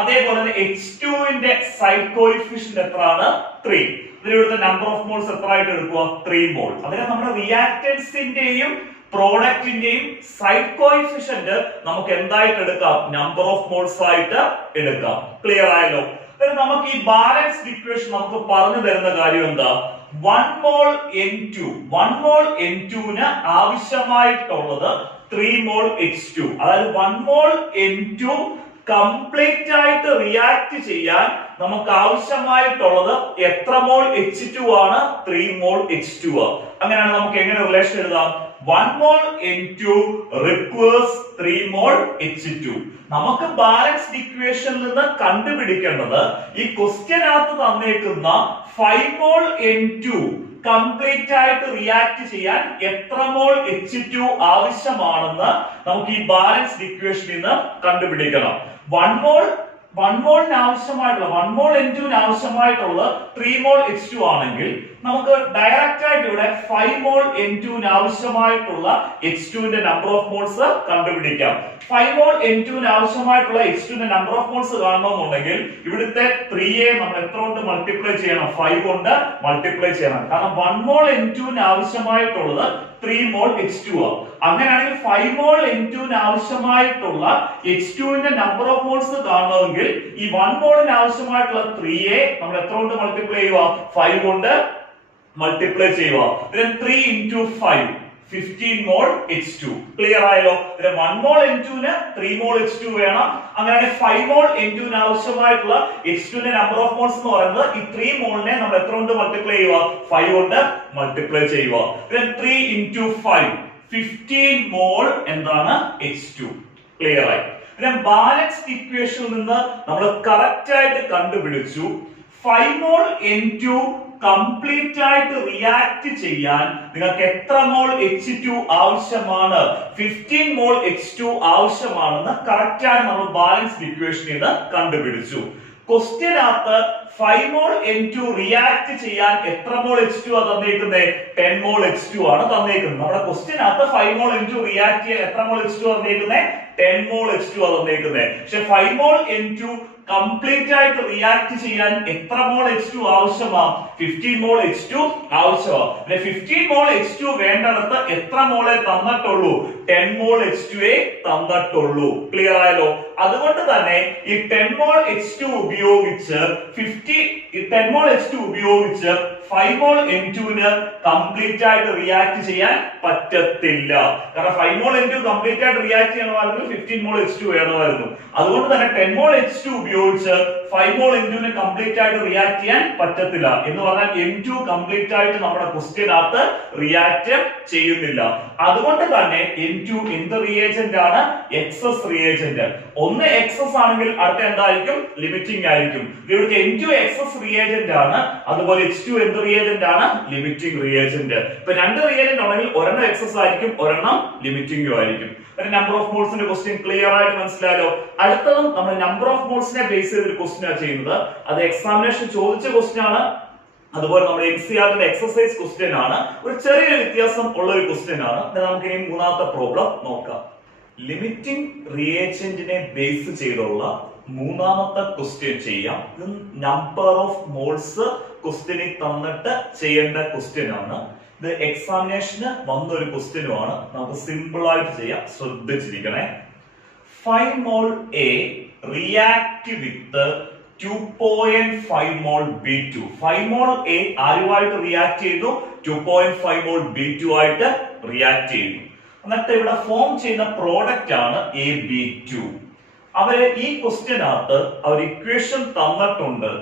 അതേപോലെ തന്നെ H2ന്റെ സൈഡ് കോഎഫിഷ്യന്റ് എത്രയാണ്? 3. ഇവിടുത്തെ നമ്പർ ഓഫ് മോൾസ് എത്ര ആയിട്ട് എടുക്കുക? 3 മോൾ. അതായത് നമ്മുടെ റിയാക്ടൻസിന്റെയും പ്രോഡക്റ്റിന്റെയും സൈഡ് കോഎഫിഷ്യന്റ് നമുക്ക് എന്തായിട്ട് എടുക്കാം? നമ്പർ ഓഫ് മോൾസ് ആയിട്ട് എടുക്കാം. ക്ലിയർ ആയല്ലോ? നമുക്ക് ഈ ബാലൻസ്ഡ് ഇക്വേഷൻ നമുക്ക് പറഞ്ഞു തരുന്ന കാര്യം എന്താ? 1 മോൾ N2ന് ആവശ്യമായിട്ടുള്ളത് 3 മോൾ H2. അതായത് 1 മോൾ N2 കംപ്ലീറ്റ് ആയിട്ട് റിയാക്ട് ചെയ്യാൻ നമുക്ക് ആവശ്യമായിട്ടുള്ളത് എത്ര മോൾ H2 ആണ്? 3 മോൾ H2. അങ്ങനെയാണ് നമുക്ക് എങ്ങനെ റിലേഷൻ എഴുതാം? 1 മോൾ N2 requires 3 മോൾ H2. നമുക്ക് ബാലൻസ്ഡ് ഇക്വേഷനിൽ നിന്ന് കണ്ടുപിടിക്കേണ്ടത് ഈ ക്വസ്റ്റ്യനകത്ത് തന്നേക്കുന്ന 5 മോൾ N2 കംപ്ലീറ്റ് ആയിട്ട് റിയാക്ട് ചെയ്യാൻ എത്ര മോൾ H2 ആവശ്യമാണെന്ന് നമുക്ക് ഈ ബാലൻസ്ഡ് ഇക്വേഷനിൽ നിന്ന് കണ്ടുപിടിക്കണം. 1 മോളിന് ആവശ്യമായിട്ടുള്ള 1 മോൾ N2ന് ആവശ്യമായിട്ടുള്ള 3 മോൾ H2 ആണെങ്കിൽ നമുക്ക് ഡയറക്റ്റ് ആയിട്ട് ഇവിടെ 5 മോൾ N2ന് ആവശ്യമായിട്ടുള്ള H2ന്റെ നമ്പർ ഓഫ് മോൾസ് കണ്ടുപിടിക്കാം. 5 മോൾ N2ന് ആവശ്യമായിട്ടുള്ള H2ന്റെ നമ്പർ ഓഫ് മോൾസ് കാണണമെന്നുണ്ടെങ്കിൽ ഇവിടുത്തെ 3യെ നമ്മൾ എത്ര കൊണ്ട് മൾട്ടിപ്ലൈ ചെയ്യണം? 5 കൊണ്ട് മൾട്ടിപ്ലൈ ചെയ്യണം. കാരണം 1 മോൾ N2ന് ആവശ്യമായിട്ടുള്ളത് 3 മോൾ H2 ആണ്. അങ്ങനെയാണെങ്കിൽ 5 മോൾ N2ന് ആവശ്യമായിട്ടുള്ള H2ന്റെ നമ്പർ ഓഫ് മോൾസ് കാണണമെങ്കിൽ ഈ 1 മോളിന് ആവശ്യമായിട്ടുള്ള 3യെ നമ്മൾ എത്ര കൊണ്ട് മൾട്ടിപ്ലൈ ചെയ്യുക? 5 കൊണ്ട് മൾട്ടിപ്ലൈ ചെയ്യുക. 3 into 5 15 മോൾ H2. ക്ലിയർ ആയല്ലോ? 1 മോൾ N2ന് 3 മോൾ H2 വേണം. അങ്ങനെയാണെങ്കിൽ 5 മോൾ N2ന് ആവശ്യമായിട്ടുള്ള H2ന്റെ നമ്പർ ഓഫ് മോൾസ് എന്ന് പറയുന്നത് ഈ 3 മോളിനെ നമ്മൾ എത്ര കൊണ്ട് മൾട്ടിപ്ലൈ ചെയ്യുക? 5 കൊണ്ട് മൾട്ടിപ്ലൈ ചെയ്യുക. 3 into 5 15 മോൾ എന്താണ്? H2. ക്ലിയർ ആയി? ബാലൻസ്ഡ് ഇക്വേഷനിൽ നിന്ന് നമ്മൾ കറക്റ്റ് ആയിട്ട് കണ്ടുപിടിച്ചു 5 മോൾ N2 കംപ്ലീറ്റ് ആയിട്ട് റിയാക്ട് ചെയ്യാൻ നിങ്ങൾക്ക് എത്ര മോൾ H2 ആവശ്യമാണ്? 15 മോൾ H2 ആവശ്യമാണെന്ന് കറക്റ്റ് ആയിട്ട് നമ്മൾ ബാലൻസ്ഡ് ഇക്വേഷനിൽ നിന്ന് കണ്ടുപിടിച്ചു. ക്വസ്റ്റ്യനകത്ത് 5 മോൾ N2 റിയാക്ട് ചെയ്യാൻ എത്ര മോൾ H2 ആണ് തന്നേക്കുന്നത്? 10 മോൾ H2 ആണ് തന്നേക്കുന്നത്. നമ്മുടെ ക്വസ്റ്റ്യനകത്ത് 5 മോൾ N2 റിയാക്ട് ചെയ്യാൻ എത്ര മോൾ H2 ആണ് തന്നേക്കുന്നത്? 10 മോൾ H2 ആണ് തന്നേക്കുന്നത്. പക്ഷെ 5 മോൾ N2 കംപ്ലീറ്റ് ആയിട്ട് റിയാക്ട് ചെയ്യാൻ എത്ര മോൾ H2 ആവശ്യമാണ്? 15 മോൾ H2 ആവശ്യമാണ്. 15 മോൾ H2 വേണ്ടടത്ത് എത്ര മോളെ തന്നിട്ടുള്ളൂ? 10 മോൾ H2 തന്നിട്ടുള്ളൂ. ക്ലിയർ ആയല്ലോ? അതുകൊണ്ട് തന്നെ ഈ 10 മോൾ H2 ഉപയോഗിച്ച് 10 മോൾ H2 ഉപയോഗിച്ച് 5 മോൾ N2ന് കംപ്ലീറ്റ് ആയിട്ട് റിയാക്ട് ചെയ്യാൻ പറ്റത്തില്ല. കാരണം 5 മോൾ N2 കംപ്ലീറ്റ് ആയിട്ട് റിയാക്ട് ചെയ്യണമായിരുന്നു 15 മോൾ H2 വേണമായിരുന്നു. അതുകൊണ്ട് തന്നെ 10 മോൾ H2 ഉപയോഗിച്ച് 5 മോൾ N2ന് കംപ്ലീറ്റ് ആയിട്ട് റിയാക്ട് ചെയ്യാൻ പറ്റത്തില്ല. എന്ന് പറഞ്ഞാൽ N2 കംപ്ലീറ്റ് ആയിട്ട് നമ്മുടെ ക്വസ്റ്റ്യനകത്ത് റിയാക്ട് ചെയ്യുന്നില്ല. അതുകൊണ്ട് തന്നെ N2 എന്ത് റിയേജന്റ് ആണ്? Excess reagent. ഒന്ന് എക്സസ് ആണെങ്കിൽ അടുത്ത എന്തായിരിക്കും? ലിമിറ്റിംഗ് ആയിരിക്കും. ഇവിടെ N2 എക്സസ് റിയേജന്റ് ആണ്, അതുപോലെ H2 എന്ത് റിയേജന്റ് ആണ്? Limiting reagent. ഇപ്പൊ രണ്ട് റിയേജന്റ് ഉണ്ടെങ്കിൽ ഒരെണ്ണം എക്സസ് ആയിരിക്കും, ഒരെണ്ണം ലിമിറ്റിംഗും ആയിരിക്കും. ഒരു നമ്പർ ഓഫ് മോൾസിന്റെ ക്വസ്റ്റ്യൻ ക്ലിയർ ആയിട്ട് മനസ്സിലായല്ലോ. അടുത്തതും നമ്മൾ നമ്പർ ഓഫ് മോൾസിനെ ബേസ് ചെയ്തൊരു ക്വസ്റ്റ്യൻ ആണ് ചെയ്യുന്നത്. അത് എക്സാമിനേഷൻ ചോദിച്ച ക്വസ്റ്റ്യൻ ആണ്, അതുപോലെ നമ്മുടെ NCERT എക്സസൈസ് ക്വസ്റ്റ്യൻ ആണ്. ഒരു ചെറിയൊരു വ്യത്യാസം ഉള്ള ഒരു ക്വസ്റ്റ്യൻ ആണ്. നമുക്ക് ഇനി മൂന്നാമത്തെ പ്രോബ്ലം നോക്കാം. ലിമിറ്റിംഗ് റിയേജന്റിനെ ബേസ് ചെയ്തുള്ള മൂന്നാമത്തെ ക്വസ്റ്റ്യൻ ചെയ്യാം. ഇത് നമ്പർ ഓഫ് മോൾസ് ക്വസ്റ്റ്യനിൽ തന്നിട്ട് ചെയ്യേണ്ട ക്വസ്റ്റ്യൻ ആണ്. ഇത് എക്സാമിനേഷന് വന്നൊരു ക്വസ്റ്റ്യനുമാണ്. നമുക്ക് സിമ്പിൾ ആയിട്ട് ചെയ്യാം, ശ്രദ്ധിച്ചിരിക്കണേ. 5 mol A react with 2.5 mol B2. 5 mol A ആരുമായിട്ട് റിയാക്ട് ചെയ്തു? 2.5 mol B2 ആയിട്ട് റിയാക്ട് ചെയ്തു. എന്നിട്ട് ഇവിടെ ഫോം ചെയ്യുന്ന പ്രോഡക്റ്റ് ആണ് AB2. അവര് ഈ ക്വസ്റ്റ്യനകത്ത് അവർ ഇക്വേഷൻ തന്നിട്ടുണ്ട്.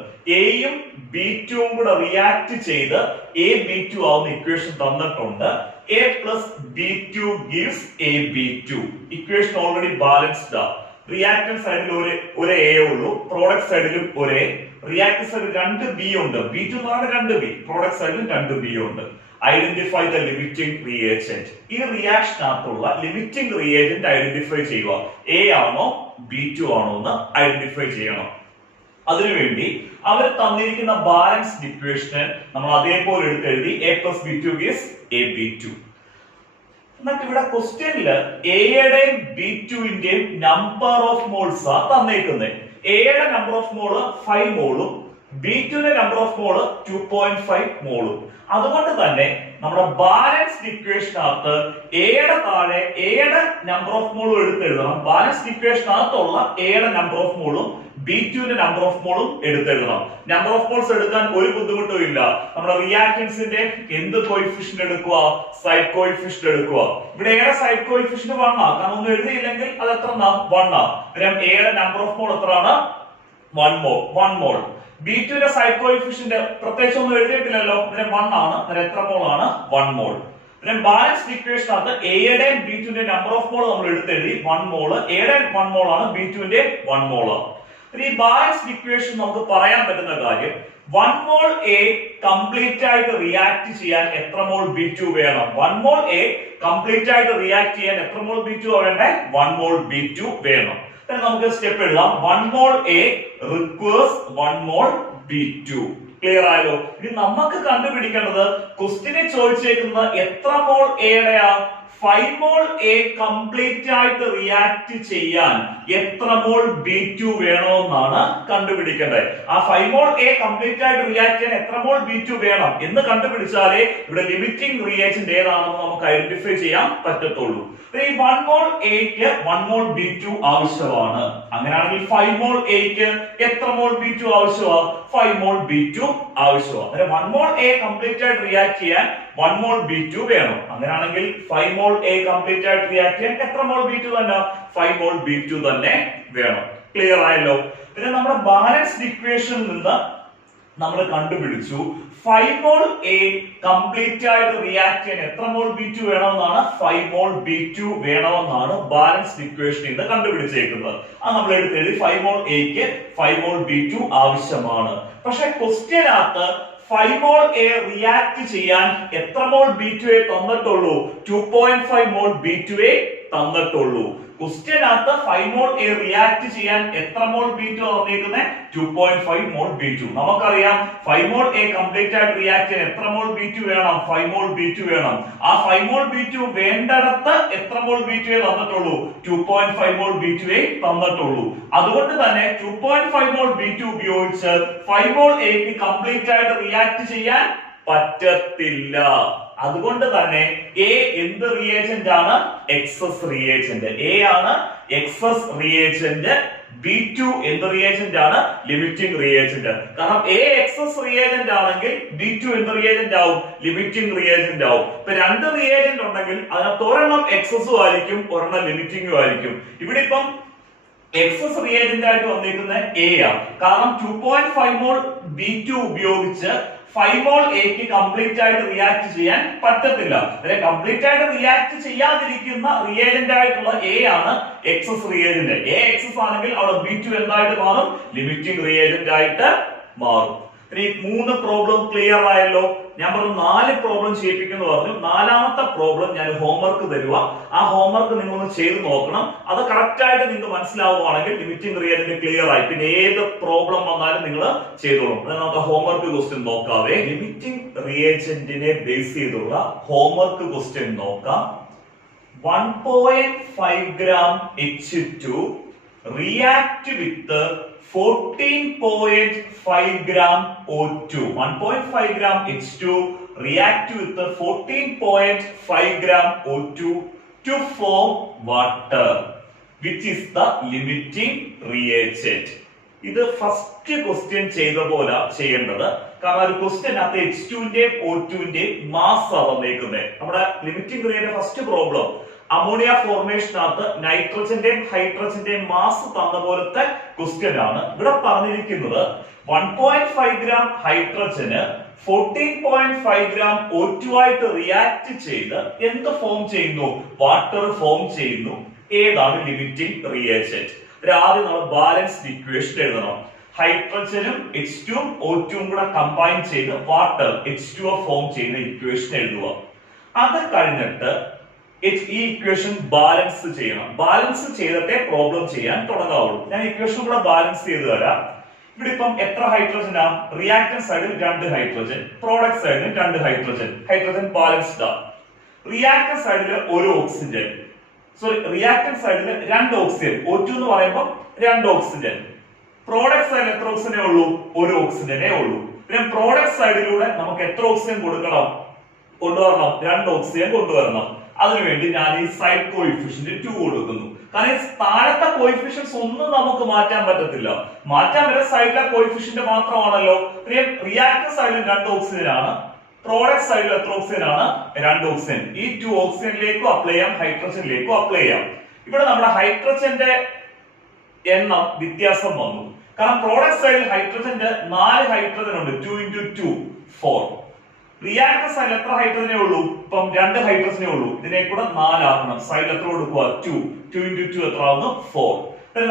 എയും B2 കൂടെ റിയാക്ട് ചെയ്ത് AB2 ആവുന്ന ഇക്വേഷൻ തന്നിട്ടുണ്ട്. A plus B2 gives AB2. Equation already balanced ആണ്. റിയാക്ടന്റ് സൈഡിൽ ഒരു A ഉള്ളൂ, പ്രോഡക്റ്റ് സൈഡിലും ഒരു A. റിയാക്ടന്റ് സൈഡിൽ 2 B ഉണ്ട്. B2 എന്ന് പറഞ്ഞാൽ 2 B, പ്രോഡക്റ്റ് സൈഡിലും 2 B ഉണ്ട്. Identify the limiting reagent. ഈ റിയാക്ഷനകത്തുള്ള ലിമിറ്റിംഗ് റിയേജന്റ് ഐഡന്റിഫൈ ചെയ്യുക. A ആണോ B2 ആണോ എന്ന് ഐഡന്റിഫൈ ചെയ്യണം. അതിനുവേണ്ടി അവർ തന്നിരിക്കുന്ന ബാലൻസ്ഡ് ഇക്വേഷന് നമ്മൾ അതേപോലെ എടുത്തെഴുതി A plus B2 gives AB2. എന്നിട്ട് ഇവിടെ ക്വസ്റ്റ്യനില് എയുടെയും B2ന്റെയും നമ്പർ ഓഫ് മോൾസ് ആ തന്നേക്കുന്നത്. എയുടെ നമ്പർ ഓഫ് മോള് 5 മോളും B2ന്റെ നമ്പർ ഓഫ് മോള് 2.5 മോളും. അതുകൊണ്ട് തന്നെ നമ്മുടെ ബാലൻസ്ഡ് ഇക്വേഷനകത്ത് എയുടെ താഴെ എയുടെ നമ്പർ ഓഫ് മോളും എടുത്തെഴുതണം. ബാലൻസ്ഡ് ഇക്വേഷനകത്തുള്ള എയുടെ നമ്പർ ഓഫ് മോളും B2ന്റെ നമ്പർ ഓഫ് മോളും എടുത്തെഴുതണം. നമ്പർ ഓഫ് മോൾസ് എടുക്കാൻ ഒരു ബുദ്ധിമുട്ടും ഇല്ല. നമ്മുടെ റിയാക്ടൻസിന്റെ എന്ത് കോയിഫിഷ്യന്റ് എടുക്കുക? സൈഡ് കോയിഫിഷ്യന്റ് എടുക്കുക. ഇവിടെ എയുടെ സൈഡ് കോയിഫിഷ്യന്റ് 1 ആ, കാരണം ഒന്നും എഴുതിയില്ലെങ്കിൽ അത് എത്ര 1 ആ. എയുടെ നമ്പർ ഓഫ് മോൾ എത്രയാണ്? 1 മോൾ. B2ന്റെ സൈഡ് കോയിഫിഷ്യന്റ് പ്രത്യേകിച്ച് ഒന്നും എഴുതിയിട്ടില്ലല്ലോ, 1 ആണ്. എത്ര മോൾ ആണ്? 1 മോൾ. ബാലൻസ്ഡ് ഇക്വേഷനകത്ത് എയുടെയും B2ന്റെ നമ്പർ ഓഫ് മോൾ നമ്മൾ എടുത്തെഴുതി 1 മോള്. എയുടെ 1 മോൾ ആണ്, B2ന്റെ 1 മോള്. ഈ ബാലൻസ്ഡ് ഇക്വേഷൻ നമുക്ക് പറയാൻ പറ്റുന്ന കാര്യം 1 മോൾ A കംപ്ലീറ്റ് ആയിട്ട് റിയാക്ട് ചെയ്യാൻ എത്ര മോൾ B2 വേണം? 1 മോൾ A കംപ്ലീറ്റ് ആയിട്ട് റിയാക്ട് ചെയ്യാൻ എത്ര മോൾ B2 വേണ്ടേ? 1 മോൾ B2 വേണം. നമുക്ക് സ്റ്റെപ്പ് എഴുതാം. 1 mole A requires 1 mole B2. Clear ആയല്ലോ? ഇനി നമുക്ക് കണ്ടുപിടിക്കേണ്ടത് ക്വസ്റ്റ്യനെ ചോദിച്ചേക്കുന്നത് എത്ര മോൾ എയുടെയാ? 5 മോൾ A കംപ്ലീറ്റ് ആയിട്ട് റിയാക്ട് ചെയ്യാൻ എത്ര മോൾ B2 വേണമെന്നാണ് കണ്ടുപിടിക്കേണ്ടത്. ആ 5 മോൾ A കംപ്ലീറ്റ് ആയിട്ട് റിയാക്ട് ചെയ്യാൻ എത്ര മോൾ B2 വേണം എന്ന് കണ്ടുപിടിച്ചാലേ ഇവിടെ ലിമിറ്റിംഗ് റിയേജന്റ് ഏതാണെന്ന് നമുക്ക് ഐഡന്റിഫൈ ചെയ്യാൻ പറ്റത്തുള്ളൂ. ഈ 1 മോൾ Aക്ക് 1 മോൾ B2 ആവശ്യമാണ്. അങ്ങനെയാണെങ്കിൽ 5 മോൾ Aക്ക് എത്ര മോൾ B2 ആവശ്യമാണ്? 5 മോൾ B2 ആവശ്യമാണ്. 1 മോൾ A കംപ്ലീറ്റ് ആയിട്ട് റിയാക്ട് ചെയ്യാൻ 1 മോൾ B2 വേണം. അങ്ങനെയാണെങ്കിൽ 5 മോൾ A കംപ്ലീറ്റ് ആയിട്ട് റിയാക്ട് ചെയ്യാൻ എത്ര മോൾ B2 തന്നെ? 5 മോൾ B2 തന്നെ വേണം. ക്ലിയർ ആയല്ലോ? പിന്നെ നമ്മുടെ ബാലൻസ്ഡ് ഇക്വേഷനിൽ നിന്ന് നമ്മൾ കണ്ടുപിടിച്ചു 5 മോൾ A കംപ്ലീറ്റ് ആയിട്ട് റിയാക്ട് ചെയ്യാൻ എത്ര മോൾ B2 വേണമെന്നാണ്? 5 മോൾ B2 വേണമെന്നാണ് ബാലൻസ്ഡ് ഇക്വേഷനിൽ നിന്ന് കണ്ടുപിടിച്ചേക്കുന്നത്. അത് നമ്മൾ എടുത്തെഴുതി 5 മോൾ Aക്ക് 5 മോൾ B2 ആവശ്യമാണ്. പക്ഷെ ക്വസ്റ്റ്യനകത്ത് 5 മോൾ A റിയാക്ട് ചെയ്യാൻ എത്ര mole B2 തന്നിട്ടുള്ളൂ? 2.5 mall B2 തന്നിട്ടുള്ളൂ. ക്വസ്റ്റ്യനകത്ത് 5 mole A react ചെയ്യാൻ എത്ര മോൾ B2 തന്നിരിക്കുന്നത്? 2.5 മോൾ B2. നമുക്കറിയാം 5 മോൾ A കംപ്ലീറ്റ് ആയിട്ട് റിയാക്ട് ചെയ്യാൻ എത്ര മോൾ B2 വേണം? 5 മോൾ B2 വേണം. ആ 5 മോൾ B2 വേണ്ടടത്ത് എത്ര മോൾ B2 തന്നിട്ടുള്ളൂ? 2.5 മോൾ B2 തന്നിട്ടുള്ളൂ. അതുകൊണ്ട് തന്നെ 2.5 മോൾ B2 ഉപയോഗിച്ച് 5 മോൾ Aക്ക് കംപ്ലീറ്റ് ആയിട്ട് റിയാക്ട് ചെയ്യാൻ പറ്റത്തില്ല. അതുകൊണ്ട് തന്നെ A എന്ത് റിയേജന്റ് ആണ്? Excess reagent. A ആണ് എക്സസ് റിയേജന്റ്. B2 എന്ത് റിയേജന്റ് ആണ്? Limiting reagent. കാരണം A എക്സസ് റിയേജന്റ് ആണെങ്കിൽ B2 എന്ത് റിയേജന്റ് ആവും? ലിമിറ്റിംഗ് റിയേജന്റ് ആവും. ഇപ്പൊ 2 റിയേജന്റ് ഉണ്ടെങ്കിൽ അതിനകത്ത് ഒരെണ്ണം എക്സസും ആയിരിക്കും, ഒരെണ്ണം ലിമിറ്റിംഗും ആയിരിക്കും. ഇവിടെ ഇപ്പം എക്സസ് റിയേജന്റ് ആയിട്ട് വന്നിരിക്കുന്നത് A ആണ്. കാരണം 2.5 മോൾ B2 ഉപയോഗിച്ച് 5 മോൾ എക്ക് കംപ്ലീറ്റ് ആയിട്ട് റിയാക്ട് ചെയ്യാൻ പറ്റത്തില്ല. കംപ്ലീറ്റ് ആയിട്ട് റിയാക്ട് ചെയ്യാതിരിക്കുന്ന റിയേജന്റ് ആയിട്ടുള്ള എ ആണ് എക്സസ് റിയേജന്റ്. എ എക്സസ് ആണെങ്കിൽ അവിടെ B2 എന്തായിട്ട് മാറും? ലിമിറ്റിംഗ് റിയേജന്റ് ആയിട്ട് മാറും. ഇനി 3 പ്രോബ്ലം ക്ലിയർ ആയല്ലോ. ഞാൻ പറഞ്ഞു 4 പ്രോബ്ലം ചെയ്യിപ്പിക്കുന്നു പറഞ്ഞു. 4ാമത്തെ പ്രോബ്ലം ഞാൻ ഹോംവർക്ക് തരുക. ആ ഹോംവർക്ക് നിങ്ങൾ ഒന്ന് ചെയ്ത് നോക്കണം. അത് കറക്റ്റ് ആയിട്ട് നിങ്ങൾക്ക് മനസ്സിലാവുകയാണെങ്കിൽ ലിമിറ്റിംഗ് റിയേജന്റ് ക്ലിയർ ആയി. പിന്നെ ഏത് പ്രോബ്ലം വന്നാലും നിങ്ങൾ ചെയ്തോളും. നമുക്ക് ഹോംവർക്ക് ക്വസ്റ്റ്യൻ നോക്കാവേ. ലിമിറ്റിംഗ് റിയേജന്റിനെ ബേസ് ചെയ്തുള്ള ഹോംവർക്ക് ക്വസ്റ്റ്യൻ നോക്കാം. 1.5 gram H2 react with 14.5 gram O2. 1.5 gram H2 react with 14.5 gram O2 to form water, which is the limiting reagent. ഇത് ഫസ്റ്റ് ക്വസ്റ്റ്യൻ ചെയ്ത പോലെ ചെയ്യേണ്ടത്. കാരണം ഒരു ക്വസ്റ്റ്യനകത്ത് H2ന്റെയും O2ന്റെയും മാസ് വന്നേക്കുന്നത്. നമ്മുടെ limiting reagent first problem ammonia ഫോർമേഷനകത്ത് നൈട്രജന്റെയും ഹൈഡ്രജന്റെയും മാസ് തന്ന പോലത്തെ ക്വസ്റ്റ്യൻ ആണ്. ഇവിടെ പറഞ്ഞിരിക്കുന്നത് 1.5 gram ഹൈഡ്രജന് 14.5 gram O2 ആയിട്ട് റിയാക്ട് ചെയ്ത് എന്ത് ഫോം ചെയ്യുന്നു? വാട്ടർ ഫോം ചെയ്യുന്നു. ഏതാണ് ലിമിറ്റിംഗ് റിയേജന്റ്? ആദ്യം നമ്മൾ ബാലൻസ്ഡ് ഇക്വേഷൻ എഴുതണം. ഹൈഡ്രജനും H2ഉം O2ഉം കൂടെ കമ്പൈൻ ചെയ്ത് വാട്ടർ H2O ഫോം ചെയ്യുന്ന ഇക്വേഷൻ എഴുതുക. അത് കഴിഞ്ഞിട്ട് ഈ ഇക്വേഷൻ ബാലൻസ് ചെയ്യണം. ബാലൻസ് ചെയ്തിട്ടേ പ്രോബ്ലം ചെയ്യാൻ തുടങ്ങാവുള്ളൂ. ഞാൻ ഇക്വേഷൻ കൂടെ ബാലൻസ് ചെയ്ത് തരാം. ഇവിടെ ഇപ്പം എത്ര ഹൈഡ്രജനാ? റിയാക്ടന്റ് സൈഡിൽ 2 ഹൈഡ്രജൻ, പ്രോഡക്റ്റ് സൈഡിൽ 2 ഹൈഡ്രജൻ. ഹൈഡ്രജൻ ബാലൻസ്ഡ് ആണ്. റിയാക്ടന്റ് സൈഡിൽ 1 ഓക്സിജൻ, സോറി റിയാക്ടന്റ് സൈഡിൽ 2 ഓക്സിജൻ. O2 എന്ന് പറയുമ്പോൾ 2 ഓക്സിജൻ. പ്രോഡക്റ്റ് സൈഡിൽ എത്ര ഓക്സിജനേ ഉള്ളൂ? 1 ഓക്സിജനേ ഉള്ളൂ. പിന്നെ പ്രോഡക്റ്റ് സൈഡിലൂടെ നമുക്ക് എത്ര ഓക്സിജൻ കൊണ്ടുവരണം? 2 ഓക്സിജൻ കൊണ്ടുവരണം. അതിനുവേണ്ടി ഞാൻ ഈ സൈഡ് കോഎഫിഷ്യന്റ് 2 കൊടുക്കുന്നു. കാരണം താഴത്തെ കോഎഫിഷ്യൻസ് ഒന്നും നമുക്ക് മാറ്റാൻ പറ്റത്തില്ല. മാറ്റാൻ വരെ സൈഡിലെ കോഎഫിഷ്യന്റ് മാത്രമാണല്ലോ. റിയാക്ടന്റ് സൈഡിൽ 2 ഓക്സിജൻ ആണ്, പ്രോഡക്റ്റ് സൈഡിൽ എത്ര ഓക്സിജൻ ആണ്? 2 ഓക്സിജൻ. ഈ 2 ഓക്സിജനിലേക്കും അപ്ലൈ ചെയ്യാം, ഹൈഡ്രജനിലേക്കും അപ്ലൈ ചെയ്യാം. ഇവിടെ നമ്മുടെ ഹൈഡ്രജന്റെ എണ്ണം വ്യത്യാസം വന്നു. കാരണം പ്രോഡക്റ്റ് സൈഡിൽ ഹൈഡ്രജന്റെ 4 ഹൈഡ്രജൻ ഉണ്ട്. 2 × 2 4. റിയാക്ടന്റ് സൈഡിൽ എത്ര ഹൈഡ്രജനേ ഉള്ളൂ? ഇപ്പം 2 ഹൈഡ്രജനേ ഉള്ളൂ. ഇതിനെ കൂടെ 4 ആക്കണം. സൈഡിൽ എത്ര കൊടുക്കുക? 2. 2 × 2 എത്ര ആവുന്നു? 4.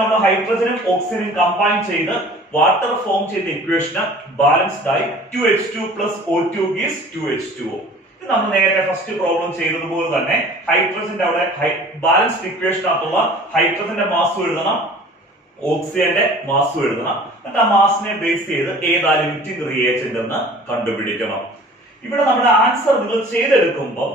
നമ്മൾ ഹൈഡ്രജനും ഓക്സിജനും കമ്പൈൻ ചെയ്ത് വാട്ടർ ഫോം ചെയ്ത ഇക്വേഷന് ബാലൻസ്ഡ് ആയി 2H2 plus O2 gives 2H2O. ഇത് നമ്മൾ നേരത്തെ ഫസ്റ്റ് പ്രോബ്ലം ചെയ്തതുപോലെ തന്നെ ഹൈഡ്രജന്റെ അവിടെ ബാലൻസ്ഡ് ഇക്വേഷനകത്തുള്ള ഹൈഡ്രജന്റെ മാസ് എഴുതണം, ഓക്സിജന്റെ മാസ് എഴുതണം. എന്നിട്ട് ആ മാസിനെ ബേസ് ചെയ്ത് ഏതാ ലിമിറ്റിംഗ് റിയേജന്റ് എന്ന് കണ്ടുപിടിക്കണം. ഇവിടെ നമ്മുടെ ആൻസർ നിങ്ങൾ ചെയ്തെടുക്കുമ്പോൾ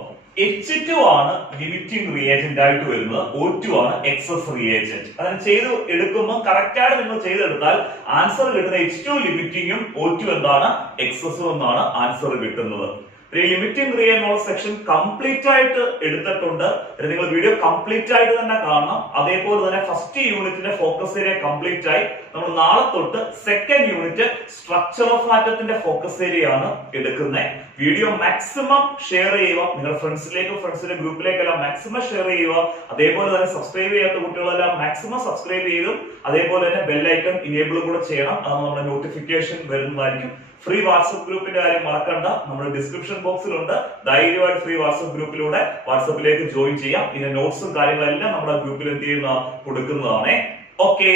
H2 ആണ് ലിമിറ്റിംഗ് റിയേജന്റ് ആയിട്ട് വരുന്നത്, O2 ആണ് എക്സസ് റിയേജന്റ്. അതിന് ചെയ്ത് എടുക്കുമ്പോൾ കറക്റ്റ് ആയിട്ട് നിങ്ങൾ ചെയ്തെടുത്താൽ ആൻസർ കിട്ടുന്ന H2 ലിമിറ്റിംഗും O2 എന്താണ്? എക്സസും എന്നാണ് ആൻസർ കിട്ടുന്നത്. ലിമിറ്റിംഗ് റിയേജന്റ് സെക്ഷൻ കംപ്ലീറ്റ് ആയിട്ട് എടുത്തിട്ടുണ്ട്. നിങ്ങൾ വീഡിയോ കംപ്ലീറ്റ് ആയിട്ട് തന്നെ കാണണം. അതേപോലെ തന്നെ ഫസ്റ്റ് യൂണിറ്റിന്റെ ഫോക്കസ് ഏരിയ കംപ്ലീറ്റ് ആയി. നമ്മൾ നാളെ തൊട്ട് സെക്കൻഡ് യൂണിറ്റ് സ്ട്രക്ചർ ഓഫ് ആറ്റത്തിന്റെ ഫോക്കസ് ഏരിയ ആണ് എടുക്കുന്നത്. വീഡിയോ മാക്സിമം ഷെയർ ചെയ്യുക, നിങ്ങളുടെ ഫ്രണ്ട്സിന്റെ ഗ്രൂപ്പിലേക്കെല്ലാം മാക്സിമം ഷെയർ ചെയ്യുക. അതേപോലെ തന്നെ സബ്സ്ക്രൈബ് ചെയ്യാത്ത കുട്ടികളെല്ലാം മാക്സിമം സബ്സ്ക്രൈബ് ചെയ്തും അതേപോലെ തന്നെ ബെൽ ഐക്കൺ ഇനേബിൾ കൂടെ ചെയ്യണം. അത് നമ്മുടെ നോട്ടിഫിക്കേഷൻ വരുന്നതായിരിക്കും. ഫ്രീ വാട്സ്ആപ്പ് ഗ്രൂപ്പിന്റെ കാര്യം മറക്കണ്ട, നമ്മുടെ ഡിസ്ക്രിപ്ഷൻ ബോക്സിലുണ്ട്. ധൈര്യമായിട്ട് ഫ്രീ വാട്സ്ആപ്പ് ഗ്രൂപ്പിലൂടെ വാട്സ്ആപ്പിലേക്ക് ജോയിൻ ചെയ്യാം. ഇതിന്റെ നോട്ട്സും കാര്യങ്ങളെല്ലാം നമ്മുടെ ഗ്രൂപ്പിൽ എന്ത് ചെയ്യുന്ന കൊടുക്കുന്നതാണ്. ഓക്കെ.